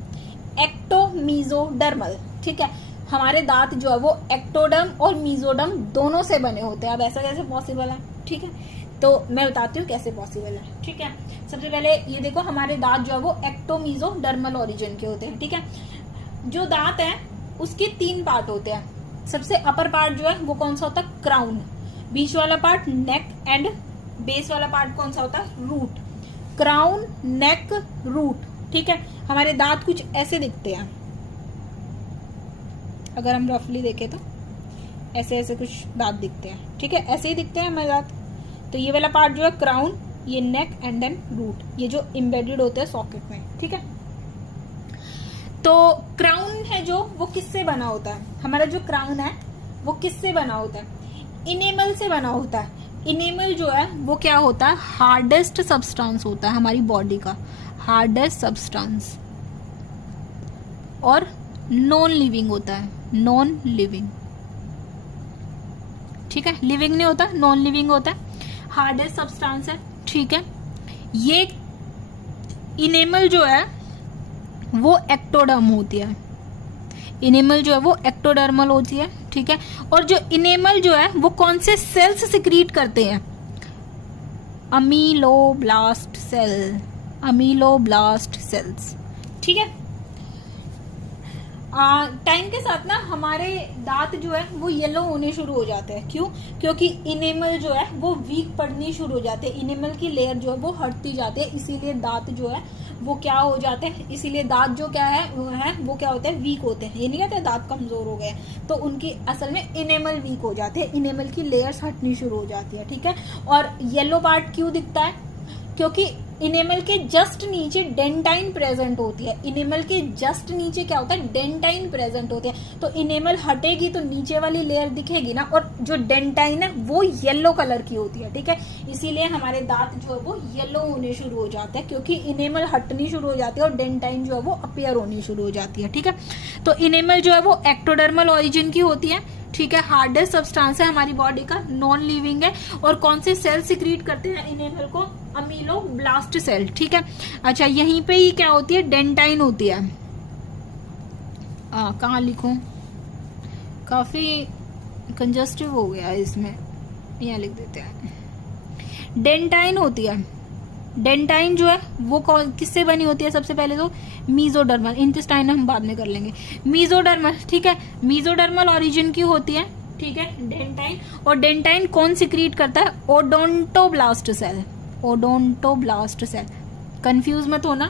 एक्टोमीजोडर्मल, ठीक है। हमारे दांत जो है वो एक्टोडर्म और मेसोडर्म दोनों से बने होते हैं। अब ऐसा कैसे पॉसिबल है, ठीक है, तो मैं बताती हूँ कैसे पॉसिबल है, ठीक है। सबसे पहले ये देखो, हमारे दांत जो है वो एक्टोमीसोडर्मल ओरिजिन के होते हैं, ठीक है। जो दांत है उसके 3 पार्ट होते हैं। सबसे अपर पार्ट जो है वो कौन सा होता है, क्राउन। बीच वाला पार्ट नेक, एंड बेस वाला पार्ट कौन सा होता है, रूट। क्राउन, नेक, रूट, ठीक है। हमारे दांत कुछ ऐसे दिखते हैं, अगर हम रफली देखें तो ऐसे ऐसे कुछ दांत दिखते हैं, ठीक है, ऐसे ही दिखते हैं हमारे दांत। तो ये वाला पार्ट जो है क्राउन, ये नेक एंड देन रूट, ये जो एम्बेडेड होते हैं सॉकेट में, ठीक है। तो क्राउन है जो, वो किससे बना होता है, हमारा जो क्राउन है वो किससे बना होता है, इनेमल से बना होता है। इनेमल जो है वो क्या होता है, हार्डेस्ट सब्सटेंस होता है हमारी बॉडी का, हार्डेस्ट सब्सटेंस, और नॉन लिविंग होता है, नॉन लिविंग, ठीक है। लिविंग नहीं होता, नॉन लिविंग होता है, हार्डेस्ट सब्सटेंस है, ठीक है। ये इनेमल जो है वो एक्टोडर्म होती है, इनेमल जो है वो एक्टोडर्मल होती है, ठीक है। और जो इनेमल जो है वो कौन से सेल्स सिक्रीट करते हैं, अमीलोब्लास्ट सेल, अमीलोब्लास्ट सेल्स, ठीक है। टाइम के साथ ना हमारे दांत जो है वो येलो होने शुरू हो जाते हैं। क्यों? क्योंकि इनेमल जो है वो वीक पड़नी शुरू हो जाते हैं, इनेमल की लेयर जो है वो हटती जाती है, इसीलिए दांत जो है वो क्या हो जाते हैं, इसीलिए दांत जो क्या है वो क्या होते हैं, वीक होते हैं। ये नहीं कहते दांत कमजोर हो गए, तो उनकी असल में इनेमल वीक हो जाते हैं, इनेमल की लेयर्स हटनी शुरू हो जाती है, ठीक है। और येलो पार्ट क्यों दिखता है, क्योंकि इनेमल के जस्ट नीचे डेंटाइन प्रेजेंट होती है। इनेमल के जस्ट नीचे क्या होता है, डेंटाइन प्रेजेंट होती है। तो इनेमल हटेगी तो नीचे वाली लेयर दिखेगी ना, और जो डेंटाइन है वो येलो कलर की होती है, ठीक है। इसीलिए हमारे दांत जो है वो येलो होने शुरू हो जाते हैं, क्योंकि इनेमल हटनी शुरू हो जाती है और डेंटाइन जो है वो अपीयर होनी शुरू हो जाती है, ठीक है। तो इनेमल जो है वो एक्टोडर्मल ओरिजिन की होती है, ठीक है। हार्डेस्ट सब्सटेंस है हमारी बॉडी का, नॉन लिविंग है। और कौन से सेल सिक्रीट करते हैं इनेमल को, अमीलोब्लास्ट सेल, ठीक है। अच्छा, यहीं पे ही क्या होती है, डेंटाइन होती है। कहाँ लिखूं, काफी कंजस्टिव हो गया है इसमें, यहाँ लिख देते हैं। डेंटाइन होती है, डेंटाइन जो है वो किससे बनी होती है, सबसे पहले तो मीजोडर्मल, इंटेस्टाइन हम बाद में कर लेंगे, मीजोडर्मल, ठीक है। मीजोडर्मल ओरिजिन की होती है, ठीक है, डेंटाइन। और डेंटाइन कौन सिक्रीट करता है, odontoblast cell, odontoblast cell, confuse मत होना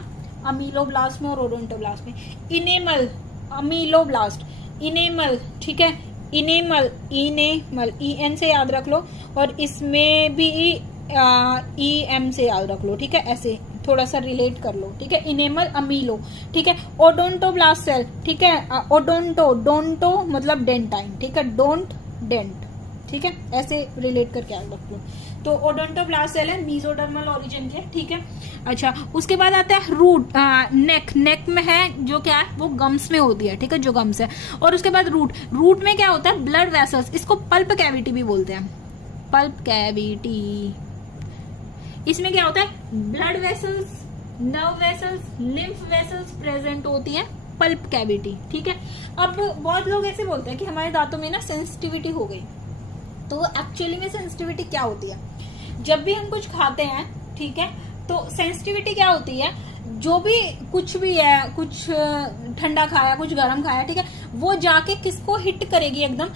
अमीलोब्लास्ट में और ओडोंटोब्लास्ट में। इनेमल, अमीलोब्लास्ट, इनेमल, ठीक है, इनेमल, इनेमल, EN से याद रख लो, और इसमें भी EM से याद रख लो, ठीक है, ऐसे थोड़ा सा रिलेट कर लो, ठीक है। इनेमल, अमीलो, ठीक है। ओडोंटोब्लास्ट सेल, ठीक है, ओडोंटो, डोंटो मतलब डेंटाइन, ठीक है, डोंट डेंट, ठीक है, ऐसे रिलेट करके याद रख लो। तो ओडोंटोब्लास्ट सेल है, मीजोडर्मल ओरिजिन के, ठीक है। अच्छा, उसके बाद आता है रूट, नेक, नेक में है जो क्या है वो गम्स में होती है, ठीक है, जो गम्स है। और उसके बाद रूट, रूट में क्या होता है, ब्लड वेसल्स, इसको पल्प कैविटी भी बोलते हैं, पल्प कैविटी। इसमें क्या होता है, blood vessels, nerve vessels, lymph vessels present होती है पल्प कैविटी, ठीक है। अब बहुत लोग ऐसे बोलते हैं कि हमारे दांतों में ना सेंसिटिविटी हो गई, तो एक्चुअली में सेंसिटिविटी क्या होती है, जब भी हम कुछ खाते हैं, ठीक है, तो सेंसिटिविटी क्या होती है, जो भी कुछ भी है, कुछ ठंडा खाया, कुछ गर्म खाया, ठीक है, वो जाके किसको हिट करेगी, एकदम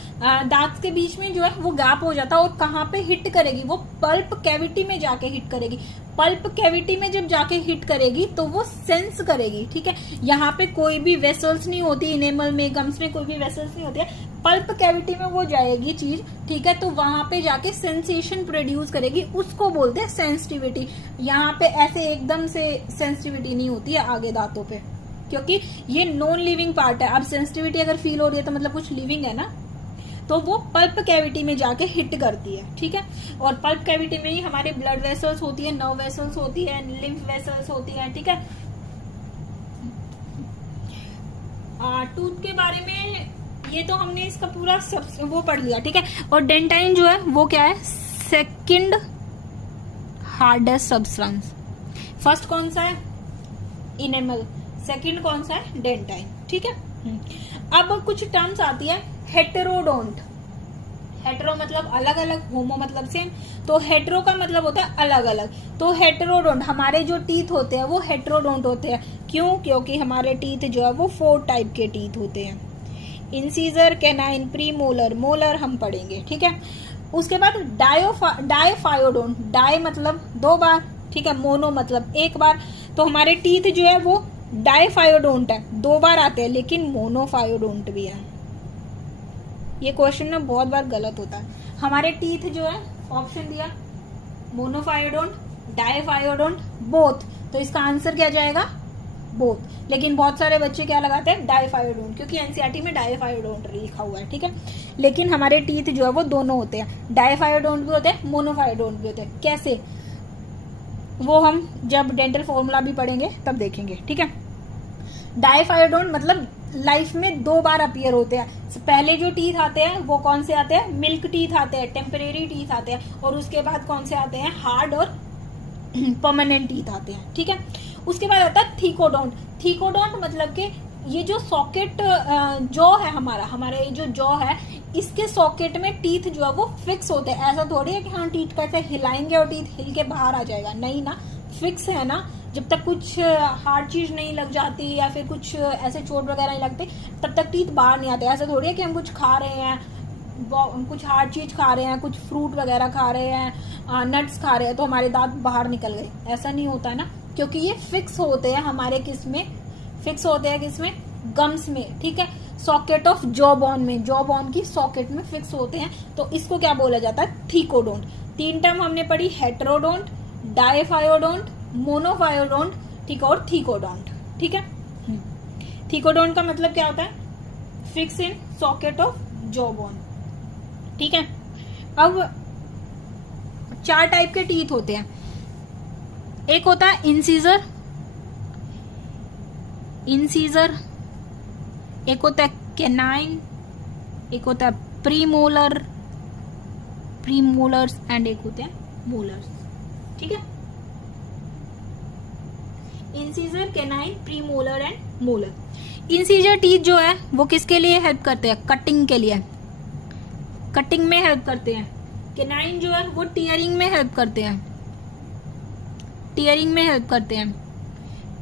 दांत के बीच में जो है वो गैप हो जाता है, और कहाँ पे हिट करेगी, वो पल्प कैविटी में जाके हिट करेगी। पल्प कैविटी में जब जाके हिट करेगी तो वो सेंस करेगी, ठीक है। यहाँ पे कोई भी वेसल्स नहीं होती, इनेमल में, गम्स में कोई भी वेसल्स नहीं होती है, पल्प कैविटी में वो जाएगी चीज, ठीक है, तो वहां पे जाके सेंसेशन प्रोड्यूस करेगी, उसको बोलते हैं सेंसिटिविटी। यहाँ पे ऐसे एकदम से सेंसिटिविटी नहीं होती है आगे दांतों पे, क्योंकि ये नॉन लिविंग पार्ट है। अब सेंसिटिविटी अगर फील हो रही है तो मतलब कुछ लिविंग है ना, तो वो पल्प कैविटी में जाके हिट करती है, ठीक है। और पल्प कैविटी में ही हमारे ब्लड वेसल्स होती है, नर्व वेसल्स होती है, लिम्फ वेसल्स होती है, ठीक है। टूथ के बारे में ये तो हमने इसका पूरा सब वो पढ़ लिया, ठीक है। और डेंटाइन जो है वो क्या है, सेकंड हार्डेस्ट सब्सटेंस। फर्स्ट कौन सा है, इनेमल, सेकंड कौन सा है, डेंटाइन, ठीक है। अब कुछ टर्म्स आती है हेटेरोडोंट। हेटेरो मतलब अलग अलग, होमो मतलब सेम, तो हेटेरो का मतलब होता है अलग अलग। तो हेटेरोडोंट, हमारे जो टीथ होते हैं वो हेटेरोडोंट होते हैं। क्यों? क्योंकि हमारे टीथ जो है वो 4 टाइप के टीथ होते हैं। Incisor, canine, pre molar, molar हम पढ़ेंगे, ठीक है। उसके बाद डायफायोडोंट, डाई मतलब 2 बार, ठीक है, मोनो मतलब 1 बार। तो हमारे टीथ जो है वो डायफायोडोंट है, 2 बार आते हैं, लेकिन मोनोफायोडोंट भी है। ये क्वेश्चन में बहुत बार गलत होता है। हमारे टीथ जो है ऑप्शन दिया मोनोफायोडोंट, डायफायोडोंट, बोथ, तो इसका आंसर क्या जाएगा? बोथ। लेकिन बहुत सारे बच्चे क्या लगाते हैं? डायफायोडोंट, क्योंकि एनसीईआरटी में डायफायोडोंट लिखा हुआ है, ठीक है। लेकिन हमारे टीथ जो है वो दोनों होते हैं, डायफायोडोंट भी होते हैं, मोनोफायोडोंट भी होते हैं। कैसे? वो हम जब डेंटल फॉर्मूला भी पढ़ेंगे तब देखेंगे, ठीक है। डायफायोडोंट मतलब लाइफ में 2 बार अपीयर होते हैं। पहले जो टीथ आते हैं वो कौन से आते हैं? मिल्क टीथ आते हैं, टेम्परेरी टीथ आते हैं, और उसके बाद कौन से आते हैं? हार्ड और परमानेंट टीथ आते हैं, ठीक है। उसके बाद आता है थीकोडोंट। थीकोडोंट मतलब कि ये जो सॉकेट जॉ है, हमारा ये जो जॉ है, इसके सॉकेट में टीथ जो है वो फिक्स होते हैं। ऐसा थोड़ी है कि हाँ टीथ कैसे हिलाएंगे और टीथ हिल के बाहर आ जाएगा, नहीं ना, फिक्स है ना। जब तक कुछ हार्ड चीज नहीं लग जाती या फिर कुछ ऐसे चोट वगैरह नहीं लगते, तब तक टीथ बाहर नहीं आते। ऐसा थोड़ी है कि हम कुछ खा रहे हैं, कुछ हार्ड चीज खा रहे हैं, कुछ फ्रूट वगैरह खा रहे हैं, नट्स खा रहे हैं, तो हमारे दांत बाहर निकल गए, ऐसा नहीं होता है ना। क्योंकि ये फिक्स होते हैं हमारे किसमें? फिक्स होते हैं किसमें? गम्स में, ठीक है। सॉकेट ऑफ जॉ बोन में, जॉ बोन की सॉकेट में फिक्स होते हैं, तो इसको क्या बोला जाता है? थीकोडोंट। 3 टर्म हमने पढ़ी, हेटेरोडोंट, डायफायोडोंट, मोनोफायोडोंट, ठीक है, और थीकोडोंट, ठीक है। थीकोडोंट का मतलब क्या होता है? Fix in socket of jaw bone, ठीक है। अब 4 टाइप के टीथ होते हैं। एक होता है इंसीजर, एक होता है कैनाइन, एक होता है प्रीमोलर्स एंड एक होते हैं मोलर्स, ठीक है। Incisor, canine, premolar and molar. Incisor teeth जो है वो किसके लिए हेल्प करते हैं? कटिंग के लिए, कटिंग में हेल्प करते हैं। कैनाइन जो है वो टीयरिंग में हेल्प करते हैं, टीयरिंग में हेल्प करते हैं।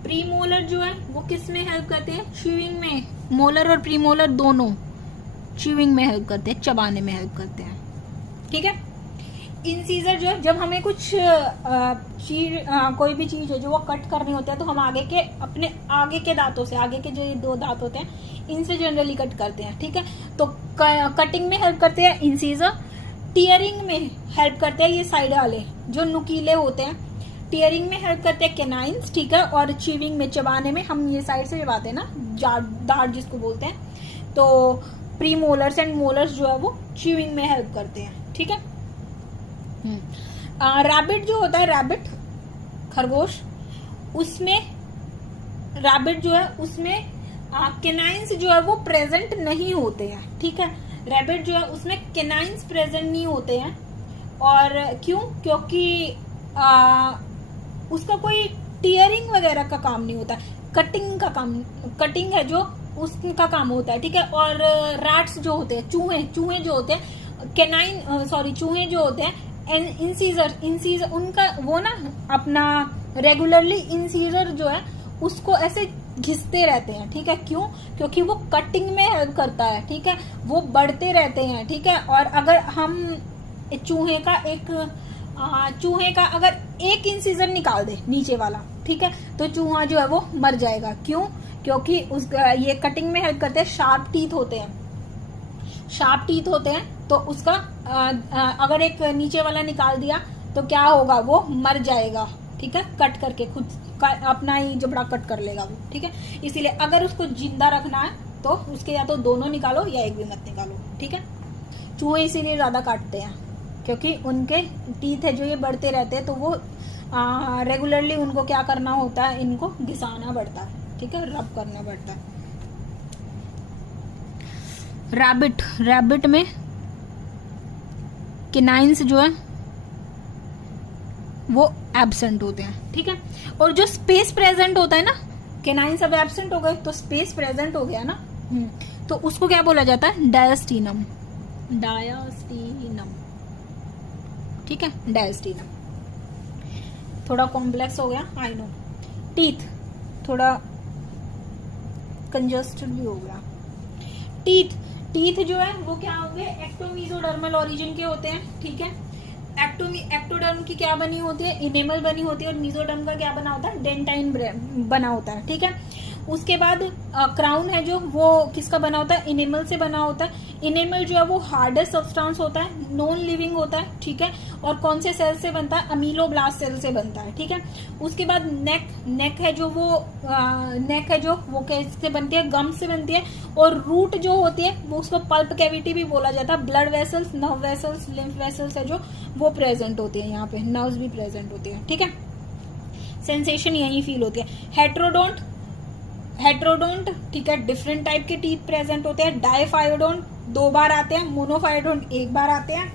प्रीमोलर जो है वो किस में हेल्प करते हैं? च्यूइंग में। मोलर और प्रीमोलर दोनों च्यूइंग में हेल्प करते हैं, चबाने में हेल्प करते हैं, ठीक है। इंसीजर जो है, जब हमें कुछ कोई भी चीज है जो वो कट करनी होती है, तो हम अपने आगे के दांतों से, आगे के जो ये 2 दांत होते हैं, इनसे जनरली कट करते हैं, ठीक है। तो कटिंग में हेल्प करते हैं इंसीजर। टीयरिंग में हेल्प करते हैं ये साइड वाले जो नुकीले होते हैं, टीयरिंग में हेल्प करते हैं कैनाइन्स, ठीक है। और च्यूइंग में, चबाने में, हम ये साइड से चबाते हैं ना, दाढ़ जिसको बोलते हैं। तो प्रीमोलर्स एंड मोलर्स जो है वो च्यूइंग में हेल्प करते हैं, ठीक है। रैबिट जो होता है, रैबिट खरगोश, उसमें रैबिट जो है उसमें कैनाइन्स जो है वो प्रेजेंट नहीं होते हैं, ठीक है। रैबिट जो है उसमें कैनाइन्स प्रेजेंट नहीं होते हैं। और क्यों? क्योंकि उसका कोई टीयरिंग वगैरह का काम नहीं होता, कटिंग का काम, कटिंग है जो उसका काम होता है, ठीक है। और रैट्स जो होते हैं, चूहे जो होते हैं, चूहे जो होते हैं, इंसीजर उनका वो ना अपना रेगुलरली इंसीजर जो है उसको ऐसे घिसते रहते हैं, ठीक है। क्यों? क्योंकि वो कटिंग में हेल्प करता है, ठीक है। वो बढ़ते रहते हैं, ठीक है। और अगर हम चूहे का अगर एक इंसीजर निकाल दे नीचे वाला, ठीक है, तो चूहा जो है वो मर जाएगा। क्यों? क्योंकि ये कटिंग में हेल्प करते हैं। शार्प टीथ होते हैं, तो उसका अगर एक नीचे वाला निकाल दिया तो क्या होगा? वो मर जाएगा, ठीक है, कट करके खुद अपना ही जबड़ा कट कर लेगा वो, ठीक है। इसीलिए अगर उसको जिंदा रखना है तो उसके या तो दोनों निकालो या एक भी मत निकालो, ठीक है। चूहे इसीलिए ज्यादा काटते हैं क्योंकि उनके टीथ है जो ये बढ़ते रहते हैं, तो वो रेगुलरली उनको क्या करना होता है? इनको घिसाना पड़ता है, ठीक है, रब करना पड़ता है। रैबिट में कैनाइन्स जो है वो एब्सेंट होते हैं, ठीक है। और जो स्पेस प्रेजेंट होता है ना, कैनाइन्स अब एब्सेंट हो गए तो स्पेस प्रेजेंट हो गया ना, तो उसको क्या बोला जाता है? डायस्टीनम। डायस्टीनम, ठीक है, डायस्टीनम। थोड़ा कॉम्प्लेक्स हो गया, आई नो। टीथ थोड़ा कंजस्टेड भी हो गया। टीथ जो है वो क्या होंगे? एक्टोमीजोडर्मल ओरिजिन के होते हैं, ठीक है। एक्टोडर्म की क्या बनी होती है? इनेमल बनी होती है, और मीजोडर्म का क्या बना होता है? डेंटाइन बना होता है, ठीक है। उसके बाद क्राउन है जो, वो किसका बना होता है? इनेमल से बना होता है। इनेमल जो है वो हार्डेस्ट सब्सटेंस होता है, नॉन लिविंग होता है, ठीक है। और कौन से सेल से बनता है? अमीलोब्लास्ट सेल से बनता है, ठीक है। उसके बाद नेक है जो वो कैसे बनती है? गम से बनती है। और रूट जो होती है वो, उसको पल्प कैविटी भी बोला जाता है। Blood vessels, nerve vessels, lymph vessels है जो, वो प्रेजेंट होती है यहाँ पे, नर्व्स भी प्रेजेंट होती है, ठीक है। सेंसेशन यही फील होती है। हेट्रोडोंट, ठीक है, डिफरेंट टाइप के टीथ प्रेजेंट होते हैं। डायफायोडोंट 2 बार आते हैं, मोनोफायोडोंट 1 बार आते हैं।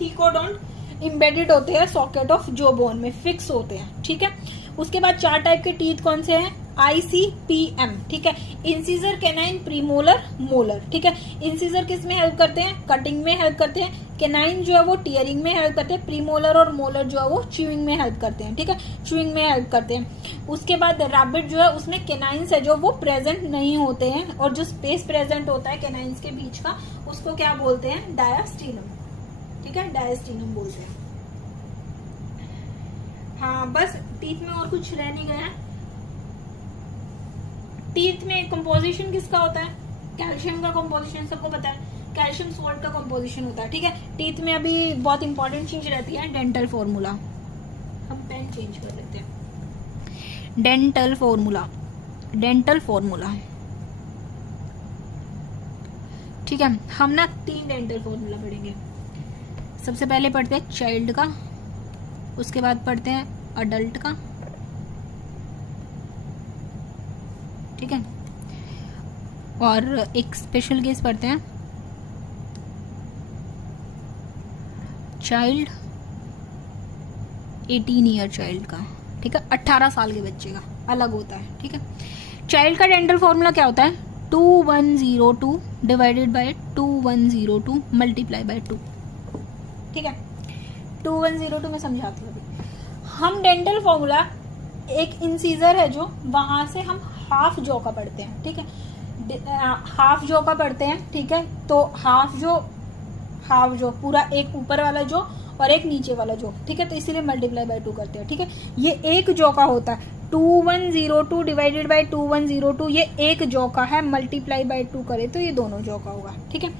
थीकोडोंट इम्बेडेड होते हैं सॉकेट ऑफ जो बोन में, फिक्स होते हैं, ठीक है। उसके बाद 4 टाइप के टीथ कौन से हैं? ICPM, ठीक है। इंसीजर, कैनाइन, प्रीमोलर, मोलर, ठीक है। इंसीजर किस में हेल्प करते हैं? कटिंग में हेल्प करते हैं। कैनाइन जो है वो टीयरिंग में हेल्प करते हैं। प्रीमोलर और मोलर जो है वो च्यूइंग में हेल्प करते हैं, ठीक है, च्यूइंग में हेल्प करते हैं। उसके बाद रैबिट जो है उसमें कैनाइन्स है जो, वो प्रेजेंट नहीं होते हैं, और जो स्पेस प्रेजेंट होता है कैनाइन्स के बीच का, उसको क्या बोलते हैं? डायस्टीनम, ठीक है, डायस्टीनम बोलते हैं। हाँ, बस टीथ में और कुछ रह नहीं गया है। टीथ में कंपोजिशन किसका होता है? कैल्शियम का कंपोजिशन सबको पता है, कैल्शियम सॉल्ट का कंपोजिशन होता है, ठीक है। टीथ में अभी बहुत इंपॉर्टेंट चीज रहती है डेंटल फॉर्मूला। हम पेन चेंज कर लेते हैं। डेंटल फॉर्मूला, ठीक है। हम ना 3 डेंटल फॉर्मूला पढ़ेंगे। सबसे पहले पढ़ते हैं चाइल्ड का, उसके बाद पढ़ते हैं अडल्ट का, ठीक है, और एक स्पेशल केस पढ़ते हैं चाइल्ड, 18 ईयर चाइल्ड का, ठीक है, 18 साल के बच्चे का अलग होता है, ठीक है। चाइल्ड का डेंटल फॉर्मूला क्या होता है? 2102 डिवाइडेड बाय 2102 मल्टीप्लाई बाय 2, ठीक है। 2102 में समझाती हूँ अभी। हम डेंटल फॉर्मूला, एक इंसीजर है जो, वहां से हम हाफ जॉ का पढ़ते हैं, ठीक है, हाफ जॉ का पढ़ते हैं, ठीक है। तो हाफ जो पूरा, एक ऊपर वाला जो और एक नीचे वाला जो, ठीक है, तो इसीलिए मल्टीप्लाई बाय 2 करते हैं, ठीक है। ये एक जॉ का होता है, 2102 डिवाइडेड बाय 2102, ये एक जॉ का है, मल्टीप्लाई बाय 2 करे तो ये दोनों जॉ का होगा, ठीक है।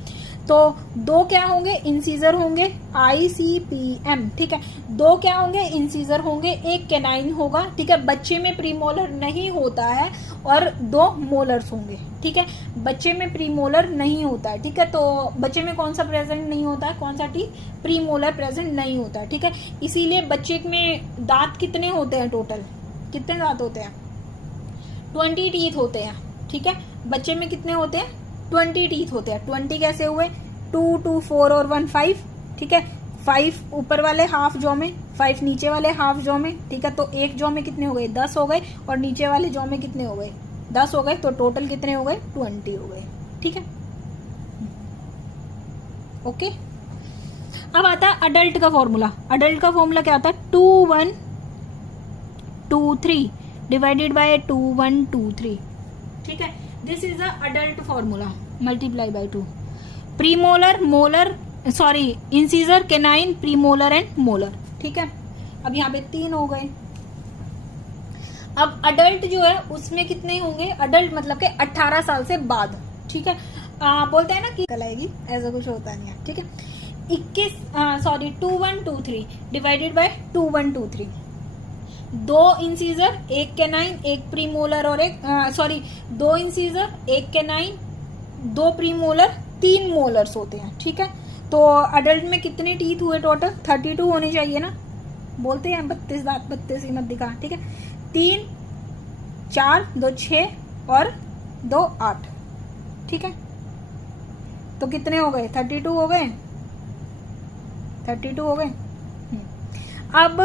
तो 2 क्या होंगे? इंसीजर होंगे, ICPM, ठीक है। 2 क्या होंगे? इंसीजर होंगे, एक कैनाइन होगा, ठीक है। बच्चे में प्रीमोलर नहीं होता है, और 2 मोलर्स होंगे, ठीक है। बच्चे में प्रीमोलर नहीं होता है, ठीक है। तो बच्चे में कौन सा प्रेजेंट नहीं होता है? कौन सा टीथ? प्रीमोलर प्रेजेंट नहीं होता है, ठीक है। इसीलिए बच्चे में दांत कितने होते हैं? टोटल कितने दांत होते हैं? 20 टीथ होते हैं, ठीक है। बच्चे में कितने होते हैं? 20 टीथ होते हैं। 20 कैसे हुए? 2 2 4 और 1 5, ठीक है। 5 ऊपर वाले हाफ जॉ में, 5 नीचे वाले हाफ जॉ में, ठीक है। तो एक जॉ में कितने हो गए? 10 हो गए, और नीचे वाले जॉ में कितने हो गए? 10 हो गए। तो टोटल कितने हो गए? 20 हो गए, ठीक है, ओके। अब आता है अडल्ट का फॉर्मूला। अडल्ट का फॉर्मूला क्या होता है? 2123 डिवाइडेड बाय 2123, ठीक है। This is the adult formula, multiply by 2। Premolar, molar, sorry, incisor, canine, premolar and molar, ठीक है। अब यहाँ पे 3 हो गए। अब अडल्ट जो है उसमें कितने होंगे? अडल्ट मतलब के 18 साल से बाद, ठीक है। बोलते हैं ना कि कल आएगी, ऐसा कुछ होता नहीं है, ठीक है। 2123 डिवाइडेड बाय 2123, 2 इंसीजर, एक कैनाइन, एक प्रीमोलर और एक 2 इंसीजर, एक कैनाइन, 2 प्रीमोलर, 3 मोलर्स होते हैं, ठीक है। तो अडल्ट में कितने टीथ हुए टोटल? 32 होने चाहिए ना, बोलते हैं 32 दांत, 32 ही मत दिखा, ठीक है। 3 4 2 6 और 2 8, ठीक है। तो कितने हो गए? 32 हो गए, 32 हो गए। अब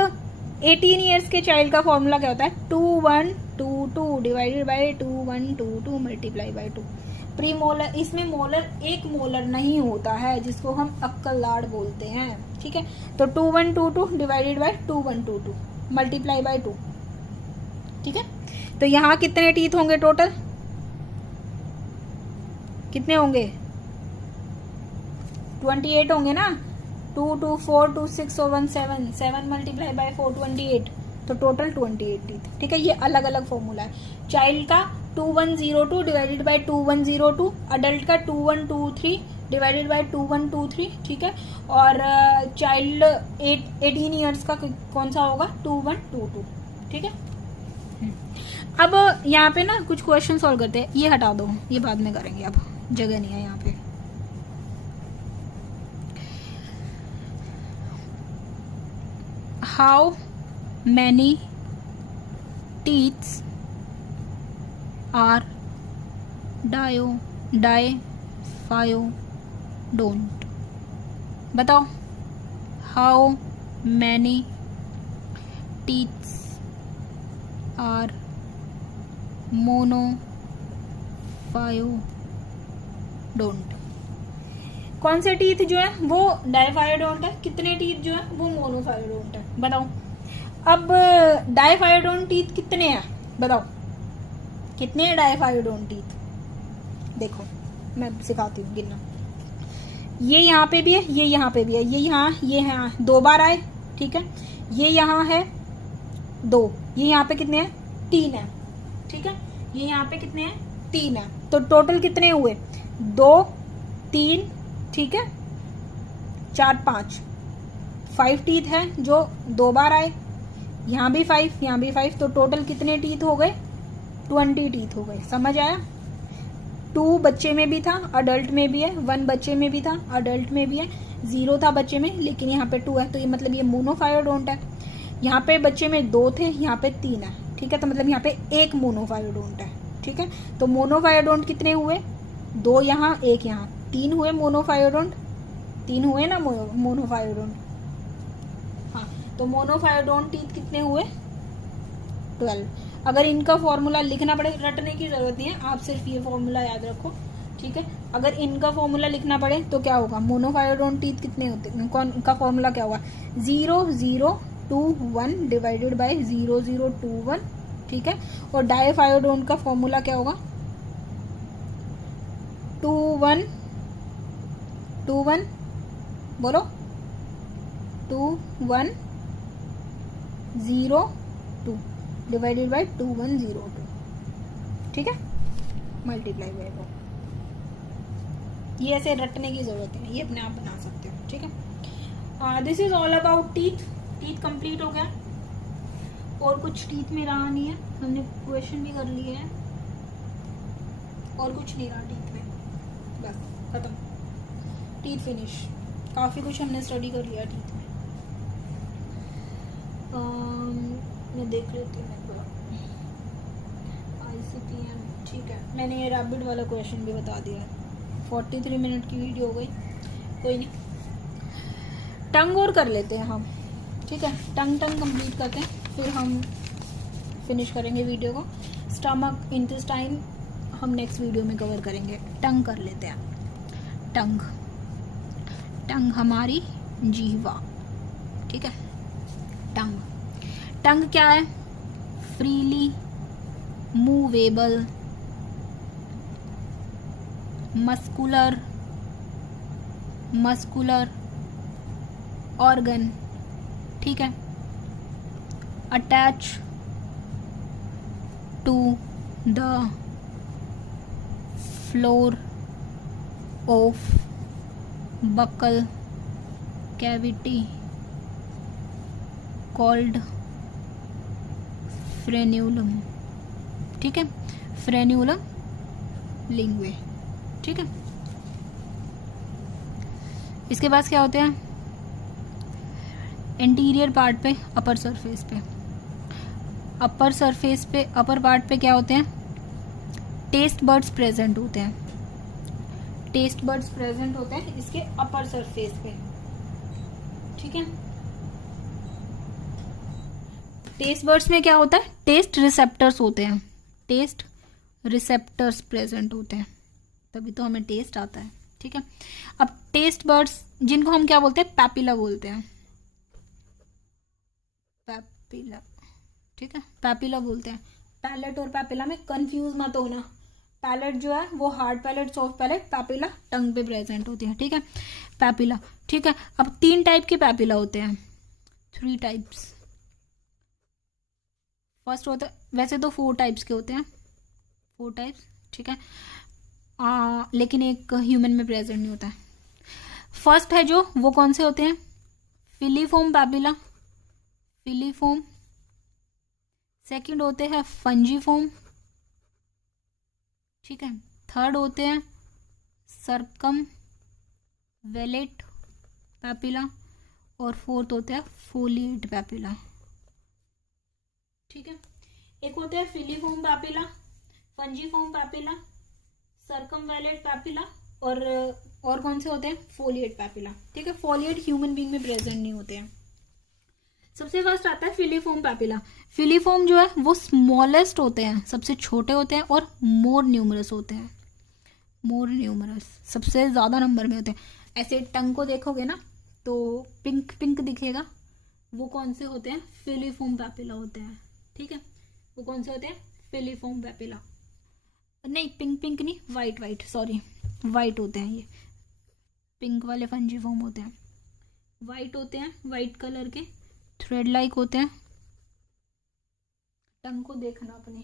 18 इयर्स के चाइल्ड का फॉर्मूला क्या होता है? 2122 divided by 2122 multiply by 2। Pre molar, इसमें मोलर एक मोलर नहीं होता है, जिसको हम अक्कलदाड़ बोलते हैं, ठीक है। तो 2122 डिवाइडेड बाय 2122 मल्टीप्लाई बाय 2, ठीक है। तो यहाँ कितने टीथ होंगे टोटल, कितने होंगे, 28 होंगे ना। 2 2 4 2 6 1 7 7 मल्टीप्लाई बाय 4 28, तो टोटल 28 टीथ, ठीक है। ये अलग अलग फॉर्मूला है। चाइल्ड का 2102 डिवाइडेड बाय 2102, अडल्ट का 2123 डिवाइडेड बाय 2123, ठीक है। और चाइल्ड 18 ईयर्स का कौन सा होगा, 2122, ठीक है। अब यहाँ पे ना कुछ क्वेश्चन सॉल्व करते हैं, ये हटा दो, ये बाद में करेंगे, अब जगह नहीं है यहाँ पे। How many teeths are diphyodont, बताओ। How many teeths are monophyodont. कौन से टीथ जो है वो डाइफायोडोंट है, कितने टीथ जो है वो मोनोफायोडोंट है, बताओ। अब डाइफायोडोंट टीथ कितने हैं, बताओ कितने हैं डाइफायोडोंट टीथ। देखो मैं सिखाती हूँ गिनना। ये यहाँ पे भी है, ये यहाँ पे भी है, ये यहाँ 2 बार आए, ठीक है। ये यहाँ है 2, ये यहाँ पे कितने हैं, 3 है, ठीक है। ये यहाँ पे कितने हैं, 3 है। तो टोटल कितने हुए, 2 3, ठीक है, 4 5 टीथ है जो 2 बार आए। यहाँ भी 5, यहाँ भी 5, तो टोटल कितने टीथ हो गए, 20 टीथ हो गए। समझ आया। 2 बच्चे में भी था, अडल्ट में भी है, 1 बच्चे में भी था, अडल्ट में भी है, 0 था बच्चे में, लेकिन यहाँ पे 2 है, तो ये मतलब ये मोनोफायोडोंट है। यहाँ पे बच्चे में 2 थे, यहाँ पे 3 है, ठीक है। तो मतलब यहाँ पे 1 मोनोफायोडोंट है, ठीक है। तो मोनोफायोडोंट कितने हुए, 2 यहाँ 1 यहाँ, 3 हुए मोनोफायोडोंट, 3 हुए ना मोनोफायोडोंट। हाँ, तो मोनोफायोडोंट टीथ कितने हुए, 12। अगर इनका फॉर्मूला लिखना पड़े, रटने की जरूरत नहीं है, आप सिर्फ ये फॉर्मूला याद रखो, ठीक है। अगर इनका फॉर्मूला लिखना पड़े तो क्या होगा, मोनोफायोडोंट टीथ कितने होते हैं, कौन का फॉर्मूला क्या होगा, 0021 डिवाइडेड बाय 0021, ठीक है। और डाइफायोडोंट का फॉर्मूला क्या होगा, 21 बोलो, 2102 डिवाइडेड बाय 2102, ठीक है, मल्टीप्लाई बाय 2। ये ऐसे रटने की जरूरत है, ये अपने आप बना सकते हो, ठीक है। This is all about teeth. Teeth complete हो गया, और कुछ टीथ में रहा नहीं है, हमने क्वेश्चन भी कर लिए हैं, और कुछ नहीं रहा टीथ में, बस खत्म, टीथ फिनिश। काफी कुछ हमने स्टडी कर लिया टीथ में। मैं देख लेती हूँ ICPM, ठीक है। मैंने ये रैबिट वाला क्वेश्चन भी बता दिया है। 43 मिनट की वीडियो हो गई, कोई नहीं। टंग और कर लेते हैं हम, ठीक है। टंग कंप्लीट करते हैं, फिर हम फिनिश करेंगे वीडियो को। स्टमक, इंटेस्टाइन हम नेक्स्ट वीडियो में कवर करेंगे। टंग कर लेते हैं। टंग हमारी जीवा, ठीक है। टंग क्या है, फ्रीली मूवेबल मस्कुलर ऑर्गन, ठीक है, attach to the floor of buccal cavity called frenulum, ठीक है, फ्रेन्यूलम लिंग्वे, ठीक है। इसके बाद क्या होते हैं, इंटीरियर पार्ट पे, अपर सरफेस पे, अपर पार्ट पे क्या होते हैं, टेस्ट बर्ड्स प्रेजेंट होते हैं, इसके अपर सरफेस पे, ठीक है। टेस्ट बर्ड्स में क्या होता है, टेस्ट रिसेप्टर्स होते हैं, टेस्ट रिसेप्टर्स प्रेजेंट होते हैं, तभी तो हमें टेस्ट आता है। ठीक है, अब टेस्ट बर्ड्स जिनको हम क्या बोलते हैं, पैपिला बोलते हैं, पैपिला। ठीक है, पैपिला बोलते हैं। पैलेट और पैपिला में कंफ्यूज मत होना। पैलेट जो है वो hard palate, soft palate, papilla tongue पे प्रेजेंट होती है। ठीक है, पैपिला। ठीक है, अब 3 टाइप के पैपिला होते हैं, 3 टाइप्स। फर्स्ट होता है, वैसे तो 4 टाइप्स के होते हैं, 4 टाइप्स। ठीक है, लेकिन एक ह्यूमन में प्रेजेंट नहीं होता है। फर्स्ट है जो, वो कौन से होते हैं, फिलीफॉर्म पैपिला, फिलीफॉर्म। सेकंड होते हैं फंजीफॉर्म। ठीक है, थर्ड होते हैं सरकम वेलेट पैपिला, और फोर्थ होते हैं फोलिएट पैपिला। ठीक है, एक होते हैं filiform papilla, fungiform papilla, circumvallate papilla, और कौन से होते हैं, फोलिएट पैपिला। ठीक है, फोलिएट ह्यूमन बीइंग में प्रेजेंट नहीं होते हैं। सबसे फर्स्ट आता है फिलीफॉर्म पैपिला। फिलीफॉर्म जो है वो स्मॉलेस्ट होते हैं, सबसे छोटे होते हैं, और मोर न्यूमरस होते हैं, मोर न्यूमरस, सबसे ज्यादा नंबर में होते हैं। ऐसे टंग को देखोगे ना तो पिंक पिंक दिखेगा, वो कौन से होते हैं, फिलीफॉर्म पैपिला होते हैं। ठीक है, वो कौन से होते हैं, फिलीफॉर्म पैपिला। नहीं, पिंक पिंक नहीं, वाइट वाइट, सॉरी, वाइट होते हैं ये, पिंक वाले फंजीफॉर्म होते हैं, वाइट होते हैं, वाइट कलर के, थ्रेड लाइक होते हैं। टंग को देखना अपने,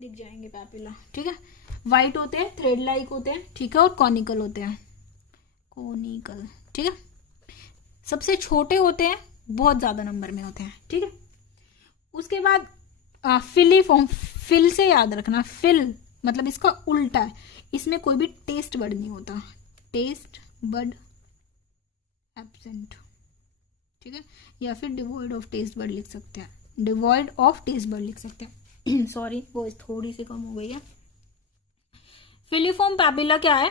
दिख जाएंगे पैपिला। ठीक है, वाइट होते हैं, थ्रेड लाइक होते हैं। ठीक है, और कॉनिकल होते हैं, कॉनिकल। ठीक है, सबसे छोटे होते हैं, बहुत ज्यादा नंबर में होते हैं। ठीक है, उसके बाद फिलीफॉर्म, फिल से याद रखना, फिल मतलब इसका उल्टा है, इसमें कोई भी टेस्ट बर्ड नहीं होता, टेस्ट बर्ड एब्सेंट। ठीक है, या फिर डिवॉइड ऑफ टेस्ट बर्ड लिख सकते हैं, डिवॉइड ऑफ टेस्ट बर्ड लिख सकते हैं। सॉरी, वो थोड़ी सी कम हो गई है। फिलीफॉर्म पैपिला क्या है,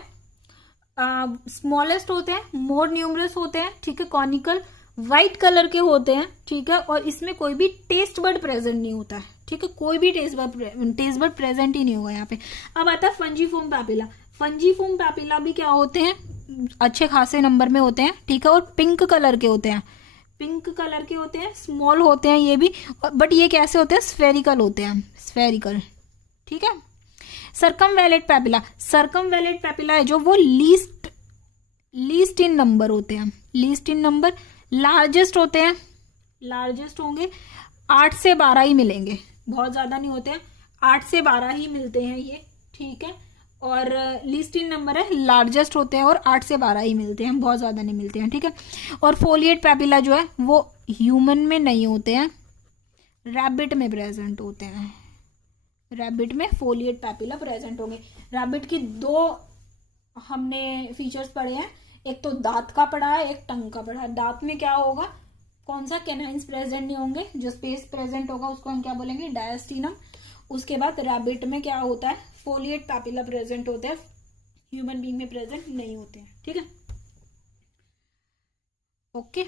स्मॉलेस्ट होते हैं, मोर न्यूमरस होते हैं। ठीक है, कॉनिकल, व्हाइट कलर के होते हैं। ठीक है, और इसमें कोई भी टेस्ट बर्ड प्रेजेंट नहीं होता है। ठीक है, कोई भी टेस्ट बर्ड प्रेजेंट ही नहीं होगा यहाँ पे। अब आता है फंजीफॉर्म पैपिला। फंजीफॉर्म पैपिला भी क्या होते हैं, अच्छे खासे नंबर में होते हैं। ठीक है, और पिंक कलर के होते हैं, पिंक कलर के होते हैं, स्मॉल होते हैं ये भी, बट ये कैसे होते हैं, स्फेरिकल होते हैं, स्फेरिकल। ठीक है, सरकम wallet papilla, circumvallate papilla है जो, वो लीस्ट इन नंबर होते हैं, लीस्ट इन नंबर। लार्जेस्ट होते हैं, लार्जेस्ट होंगे 8 से 12 ही मिलेंगे, बहुत ज्यादा नहीं होते हैं, 8 से 12 ही मिलते हैं ये। ठीक है, और लीस्ट इन नंबर है, लार्जेस्ट होते हैं, और 8 से 12 ही मिलते हैं, बहुत ज्यादा नहीं मिलते हैं। ठीक है, और फोलिएट पैपिला जो है वो ह्यूमन में नहीं होते हैं, रैबिट में प्रेजेंट होते हैं, रैबिट में फोलिएट पैपिला प्रेजेंट होंगे। रैबिट की 2 हमने फीचर्स पढ़े हैं, एक तो दांत का पढ़ा है, एक टंग का पढ़ा है। दांत में क्या होगा, कौन सा, कैनाइन्स प्रेजेंट नहीं होंगे, जो स्पेस प्रेजेंट होगा उसको हम क्या बोलेंगे, डायस्टीनम। उसके बाद रैबिट में क्या होता है, फोलिएट पैपिला प्रेजेंट होता है, ह्यूमन बीइंग में प्रेजेंट नहीं होते हैं। ठीक है, ओके।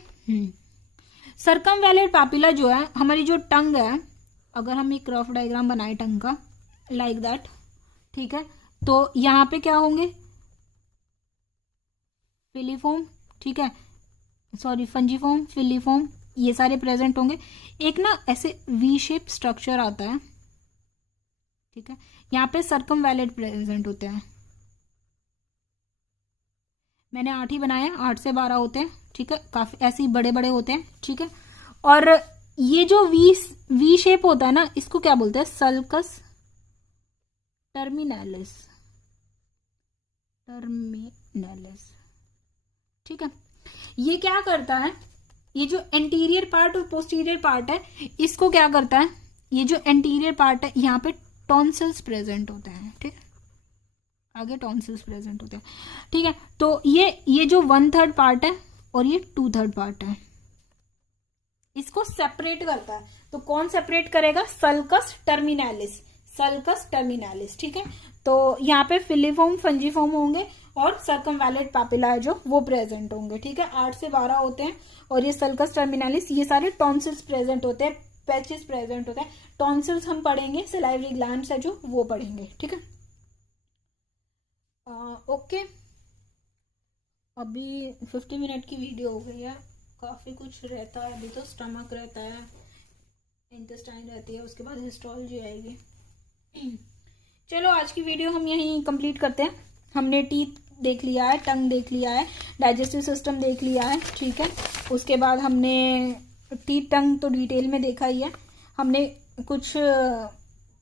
सरकम वेलेट पैपिला जो है, हमारी जो टंग है, अगर हम एक रफ डायग्राम बनाए टंग का, लाइक दैट। ठीक है, तो यहाँ पे क्या होंगे, फिलीफॉर्म, ठीक है, सॉरी, फंजीफॉर्म, फिलीफॉर्म, ये सारे प्रेजेंट होंगे। एक ना ऐसे वी शेप स्ट्रक्चर आता है। ठीक है, यहाँ पे सरकम वेलेट प्रेजेंट होते हैं, मैंने 8 ही बनाए हैं, 8 से 12 होते हैं। ठीक है, काफी ऐसे ही बड़े बड़े होते हैं। ठीक है, और ये जो वी शेप होता है ना, इसको क्या बोलते हैं, सल्कस टर्मिनालिस, टर्मिनालिस। ठीक है, ये क्या करता है, ये जो एंटीरियर पार्ट और पोस्टीरियर पार्ट है, इसको क्या करता है, ये जो एंटीरियर पार्ट है, यहाँ पे टॉन्सिल्स प्रेजेंट होते हैं। ठीक है, आगे टॉन्सिल्स प्रेजेंट होते हैं। ठीक है, तो ये जो 1/3 पार्ट है और ये 2/3 पार्ट है, इसको सेपरेट करता है। तो कौन सेपरेट करेगा, सल्कस टर्मिनालिस, सल्कस टर्मिनालिस। ठीक है, तो यहाँ पे फिलीफॉर्म, फंजीफॉर्म होंगे, और सरकमवेलेट पैपिला है जो, वो प्रेजेंट होंगे। ठीक है, 8 से 12 होते हैं, और ये सल्कस टर्मिनालिस, ये सारे टॉन्सिल्स प्रेजेंट होते हैं, पैचेस प्रेजेंट होते हैं। टॉन्सिल्स हम पढ़ेंगे, सलाइवरी ग्लैंड्स है जो, वो पढ़ेंगे। ठीक है, ओके, अभी 50 मिनट की वीडियो हो गई है, काफ़ी कुछ रहता है। अभी तो स्टमक रहता है, इंटेस्टाइन रहती है, उसके बाद हिस्टोलॉजी आएगी। चलो आज की वीडियो हम यहीं कंप्लीट करते हैं। हमने टीथ देख लिया है, टंग देख लिया है, डाइजेस्टिव सिस्टम देख लिया है, ठीक है। उसके बाद हमने टीथ टंग तो डिटेल में देखा ही है। हमने कुछ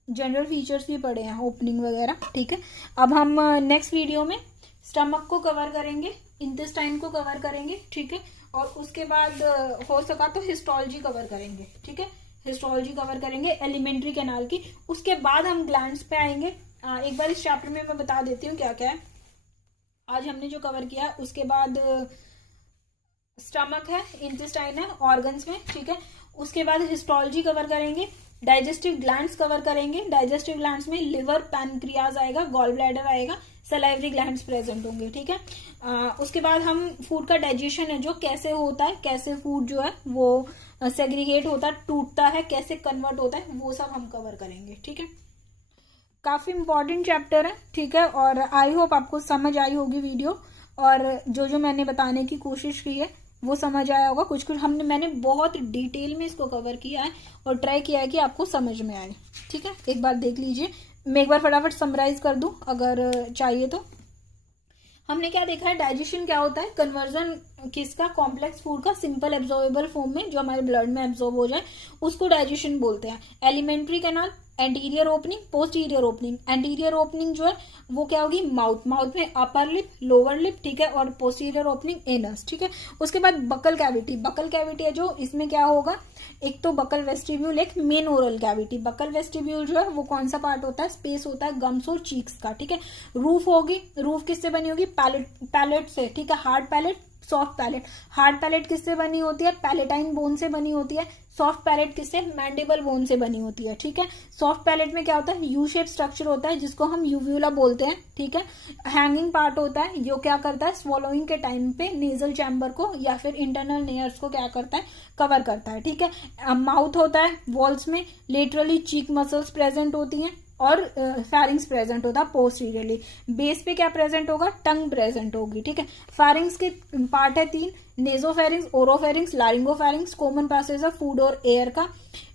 जनरल फीचर्स भी पढ़े हैं, ओपनिंग वगैरह, ठीक है। अब हम नेक्स्ट वीडियो में स्टमक को कवर करेंगे, इंटेस्टाइन को कवर करेंगे, ठीक है। और उसके बाद हो सका तो हिस्टोलॉजी कवर करेंगे, ठीक है। हिस्टोलॉजी कवर करेंगे एलिमेंट्री कैनाल की। उसके बाद हम ग्लैंड्स पे आएंगे। एक बार इस चैप्टर में मैं बता देती हूँ क्या क्या है आज हमने जो कवर किया। उसके बाद स्टमक है, इंटेस्टाइन है, ऑर्गन्स में, ठीक है। उसके बाद हिस्टोलॉजी कवर करेंगे, डाइजेस्टिव ग्लैंड्स कवर करेंगे। डाइजेस्टिव ग्लैंड्स में लिवर, पैनक्रियाज आएगा, गॉल ब्लैडर आएगा, सलाइवरी ग्लैंड्स प्रेजेंट होंगे, ठीक है। उसके बाद हम फूड का डाइजेशन है जो कैसे होता है, कैसे फूड जो है वो सेग्रीगेट होता है, टूटता है, कैसे कन्वर्ट होता है, वो सब हम कवर करेंगे, ठीक है। काफी इंपॉर्टेंट चैप्टर है, ठीक है। और आई होप आपको समझ आई होगी वीडियो, और जो जो मैंने बताने की कोशिश की है वो समझ आया होगा। कुछ कुछ मैंने बहुत डिटेल में इसको कवर किया है और ट्राई किया है कि आपको समझ में आए, ठीक है। एक बार देख लीजिए, मैं एक बार फटाफट समराइज कर दूं अगर चाहिए तो। हमने क्या देखा है, डाइजेशन क्या होता है, कन्वर्जन किसका, कॉम्प्लेक्स फूड का सिंपल एब्जॉर्बेबल फॉर्म में जो हमारे ब्लड में एब्जॉर्ब हो जाए उसको डाइजेशन बोलते हैं। Alimentary canal, anterior opening, posterior opening. Anterior opening जो है वो क्या होगी, माउथ, माउथ में अपर लिप, लोअर लिप, ठीक है। और पोस्टीरियर ओपनिंग एनस, ठीक है। उसके बाद बकल कैविटी, बकल कैविटी है जो, इसमें क्या होगा, एक तो बकल वेस्टिब्यूल, एक main oral cavity. Buccal vestibule जो है वो कौन सा पार्ट होता है, स्पेस होता है गम्स और चीक्स का, ठीक है। रूफ होगी, रूफ किससे बनी होगी, पैलेट, पैलेट से, ठीक है। Hard palate, soft palette. Hard palate किससे बनी होती है, पैलेटाइन बोन से बनी होती है। सॉफ्ट पैलेट किससे, मैंडिबल बोन से बनी होती है, ठीक है। सॉफ्ट पैलेट में क्या होता है, यू शेप स्ट्रक्चर होता है जिसको हम यूव्यूला बोलते हैं, ठीक है। हैंगिंग पार्ट होता है जो क्या करता है, स्वॉलोइंग के टाइम पे नेजल चैम्बर को या फिर इंटरनल लेयर्स को क्या करता है, कवर करता है, ठीक है। माउथ होता है, वॉल्स में लेटरली चीक मसल्स प्रेजेंट होती हैं और फैरिंग्स प्रेजेंट होता है पोस्टीरियरली। बेस पे क्या प्रेजेंट होगा, टंग प्रेजेंट होगी, ठीक है। फैरिंग्स के पार्ट है 3, नेजोफेरिंग्स, ओरोफेरिंग्स, लारिंगोफेरिंग्स, कॉमन पैसेज है फूड और एयर का।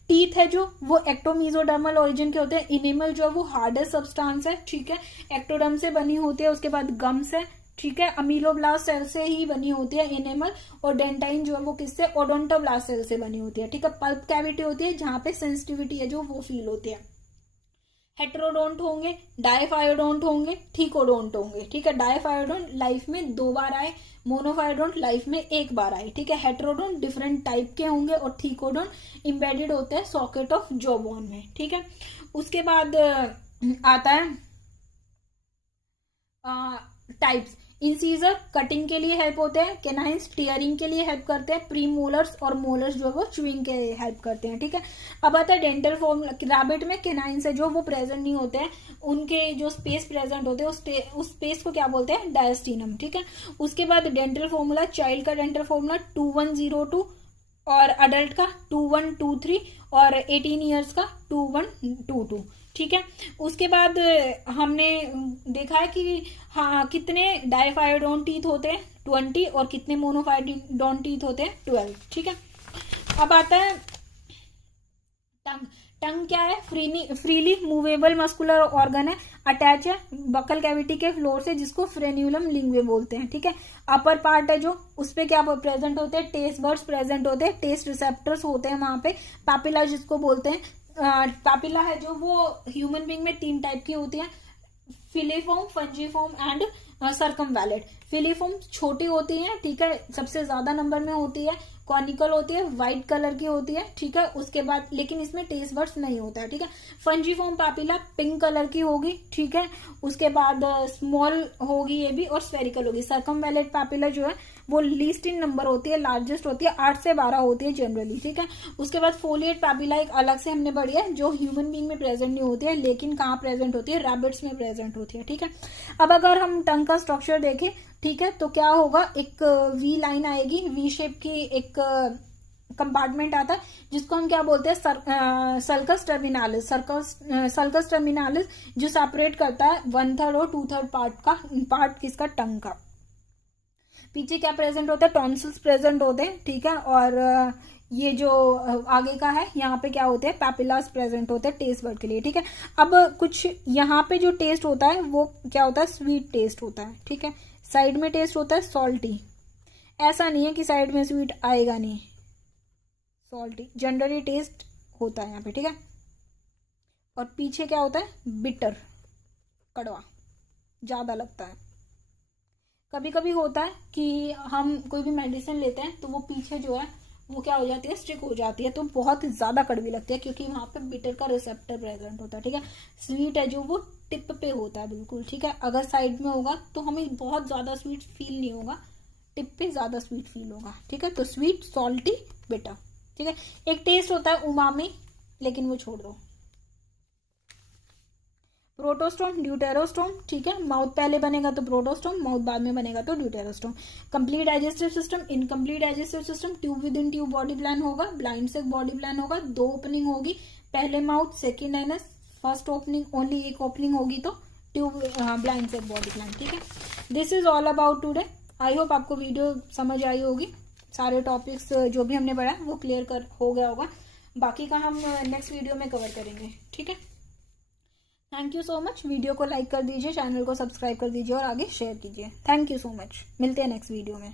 टीथ है जो वो एक्टोमीजोडर्मल ओरिजिन के होते हैं। इनेमल जो है वो हार्डेस्ट सब्सटेंस है, ठीक है, एक्टोडर्म से बनी होती है। उसके बाद गम्स है, ठीक है, अमीलोब्लास्ट सेल से ही बनी होती है इनेमल। और डेंटाइन जो है वो किससे, ओडोंटोब्लास्ट सेल से बनी होती है, ठीक है। पल्प कैविटी होती है जहां पे सेंसिटिविटी है जो वो फील होती है। हेटेरोडोंट होंगे, डायफायोडोंट होंगे, थीकोडोंट होंगे, ठीक है। डायफायोडोंट लाइफ में 2 बार आए, मोनोफायोडोंट लाइफ में 1 बार आए, ठीक है। हेटेरोडोंट डिफरेंट टाइप के होंगे और थीकोडोंट इम्बेडेड होते हैं सॉकेट ऑफ जॉ बोन में, ठीक है। उसके बाद आता है टाइप्स। इंसीजर कटिंग के लिए हेल्प होते हैं, केनाइन्स टीयरिंग के लिए हेल्प करते हैं, प्री मोलर्स और मोलर्स जो है वो च्यूइंग के लिए हेल्प करते हैं, ठीक है। अब आता है डेंटल फॉर्म। रैबिट में केनाइन्स है जो वो प्रेजेंट नहीं होते हैं, उनके जो स्पेस प्रेजेंट होते हैं उस स्पेस को क्या बोलते हैं, डायस्टीनम, ठीक है। उसके बाद डेंटल फॉर्मूला, चाइल्ड का डेंटल फॉर्मूला 2102 और अडल्ट का 2123 और 18 ईयर्स का 2122, ठीक है। उसके बाद हमने देखा है कि हाँ कितने डायफायोडोंट टीथ होते हैं 20 और कितने मोनोफायोडोंट टीथ होते हैं 12, ठीक है। अब आता है टंग। टंग क्या है, फ्रीली मूवेबल मस्कुलर ऑर्गन है, अटैच है बकल कैविटी के फ्लोर से जिसको फ्रेन्यूलम लिंग्वे बोलते हैं, ठीक है। अपर पार्ट है जो उस पे क्या प्रेजेंट होते हैं, टेस्ट बर्ड्स प्रेजेंट होते हैं, टेस्ट रिसेप्टर्स होते हैं वहां पे। पापिला जिसको बोलते हैं, पापिला है जो वो ह्यूमन बीइंग में 3 टाइप की होती है, फिलीफॉर्म, फंजीफॉर्म एंड सर्कमवैलेट। फिलीफॉर्म छोटी होती है, ठीक है, सबसे ज्यादा नंबर में होती है, कॉनिकल होती है, व्हाइट कलर की होती है, ठीक है। उसके बाद लेकिन इसमें टेस्ट बर्ड्स नहीं होता है, ठीक है। फंजीफॉर्म पापिला पिंक कलर की होगी, ठीक है। उसके बाद स्मॉल होगी ये भी और स्फेरिकल होगी। सर्कमवैलेट पापिला जो है वो लीस्ट इन नंबर होती है, लार्जेस्ट होती है, 8 से 12 होती है जनरली, ठीक है। उसके बाद फोलिएट पापिला एक अलग से हमने पढ़ी है जो ह्यूमन बीइंग में प्रेजेंट नहीं होती है लेकिन कहाँ प्रेजेंट होती है, रैबिट्स में प्रेजेंट होती है, ठीक है। अब अगर हम टंग का स्ट्रक्चर देखें, ठीक है, तो क्या होगा, एक वी लाइन आएगी, वी शेप की एक कंपार्टमेंट आता है जिसको हम क्या बोलते हैं, सल्कस टर्मिनालिस। सल्कस टर्मिनालिस जो सेपरेट करता है 1/3 और 2/3 पार्ट किसका, टंग का। पीछे क्या प्रेजेंट होता है, टॉन्सिल्स प्रेजेंट होते हैं, ठीक है। और ये जो आगे का है यहाँ पे क्या होते हैं, पैपिलास प्रेजेंट होते हैं टेस्ट बड के लिए, ठीक है। अब कुछ यहाँ पे जो टेस्ट होता है वो क्या होता है, स्वीट टेस्ट होता है, ठीक है। साइड में टेस्ट होता है सॉल्टी, ऐसा नहीं है कि साइड में स्वीट आएगा नहीं, सॉल्टी जनरली टेस्ट होता है यहाँ पे, ठीक है। और पीछे क्या होता है, बिटर, कड़वा ज्यादा लगता है। कभी कभी होता है कि हम कोई भी मेडिसिन लेते हैं तो वो पीछे जो है वो क्या हो जाती है, स्टिक हो जाती है, तो बहुत ज्यादा कड़वी लगती है क्योंकि वहां पे बिटर का रिसेप्टर प्रेजेंट होता है, ठीक है। स्वीट है जो वो टिप पे होता है बिल्कुल, ठीक है। अगर साइड में होगा तो हमें बहुत ज्यादा स्वीट फील नहीं होगा, टिप पे ज्यादा स्वीट फील होगा, ठीक है। तो स्वीट, सॉल्टी, बिटर, ठीक है। एक टेस्ट होता है उमामी, लेकिन वो छोड़ दो। प्रोटोस्टोम, ड्यूटेरोस्टोम, ठीक है। माउथ पहले बनेगा तो प्रोटोस्टोम, माउथ बाद में बनेगा तो deuterostome. Complete digestive system, incomplete digestive system, tube with in tube body plan होगा, ब्लाइंड से बॉडी प्लान होगा, 2 ओपनिंग होगी, पहले mouth, second anus, first opening only एक ओपनिंग होगी तो ट्यूब, ब्लाइंड से बॉडी प्लान, ठीक है। This is all about today. I hope आपको वीडियो समझ आई होगी, सारे टॉपिक्स जो भी हमने पढ़ा वो क्लियर हो गया होगा। बाकी का हम नेक्स्ट वीडियो में कवर करेंगे, ठीक है। Thank you so much. Video को लाइक कर दीजिए, चैनल को सब्सक्राइब कर दीजिए और आगे शेयर कीजिए। Thank you so much. मिलते हैं नेक्स्ट वीडियो में।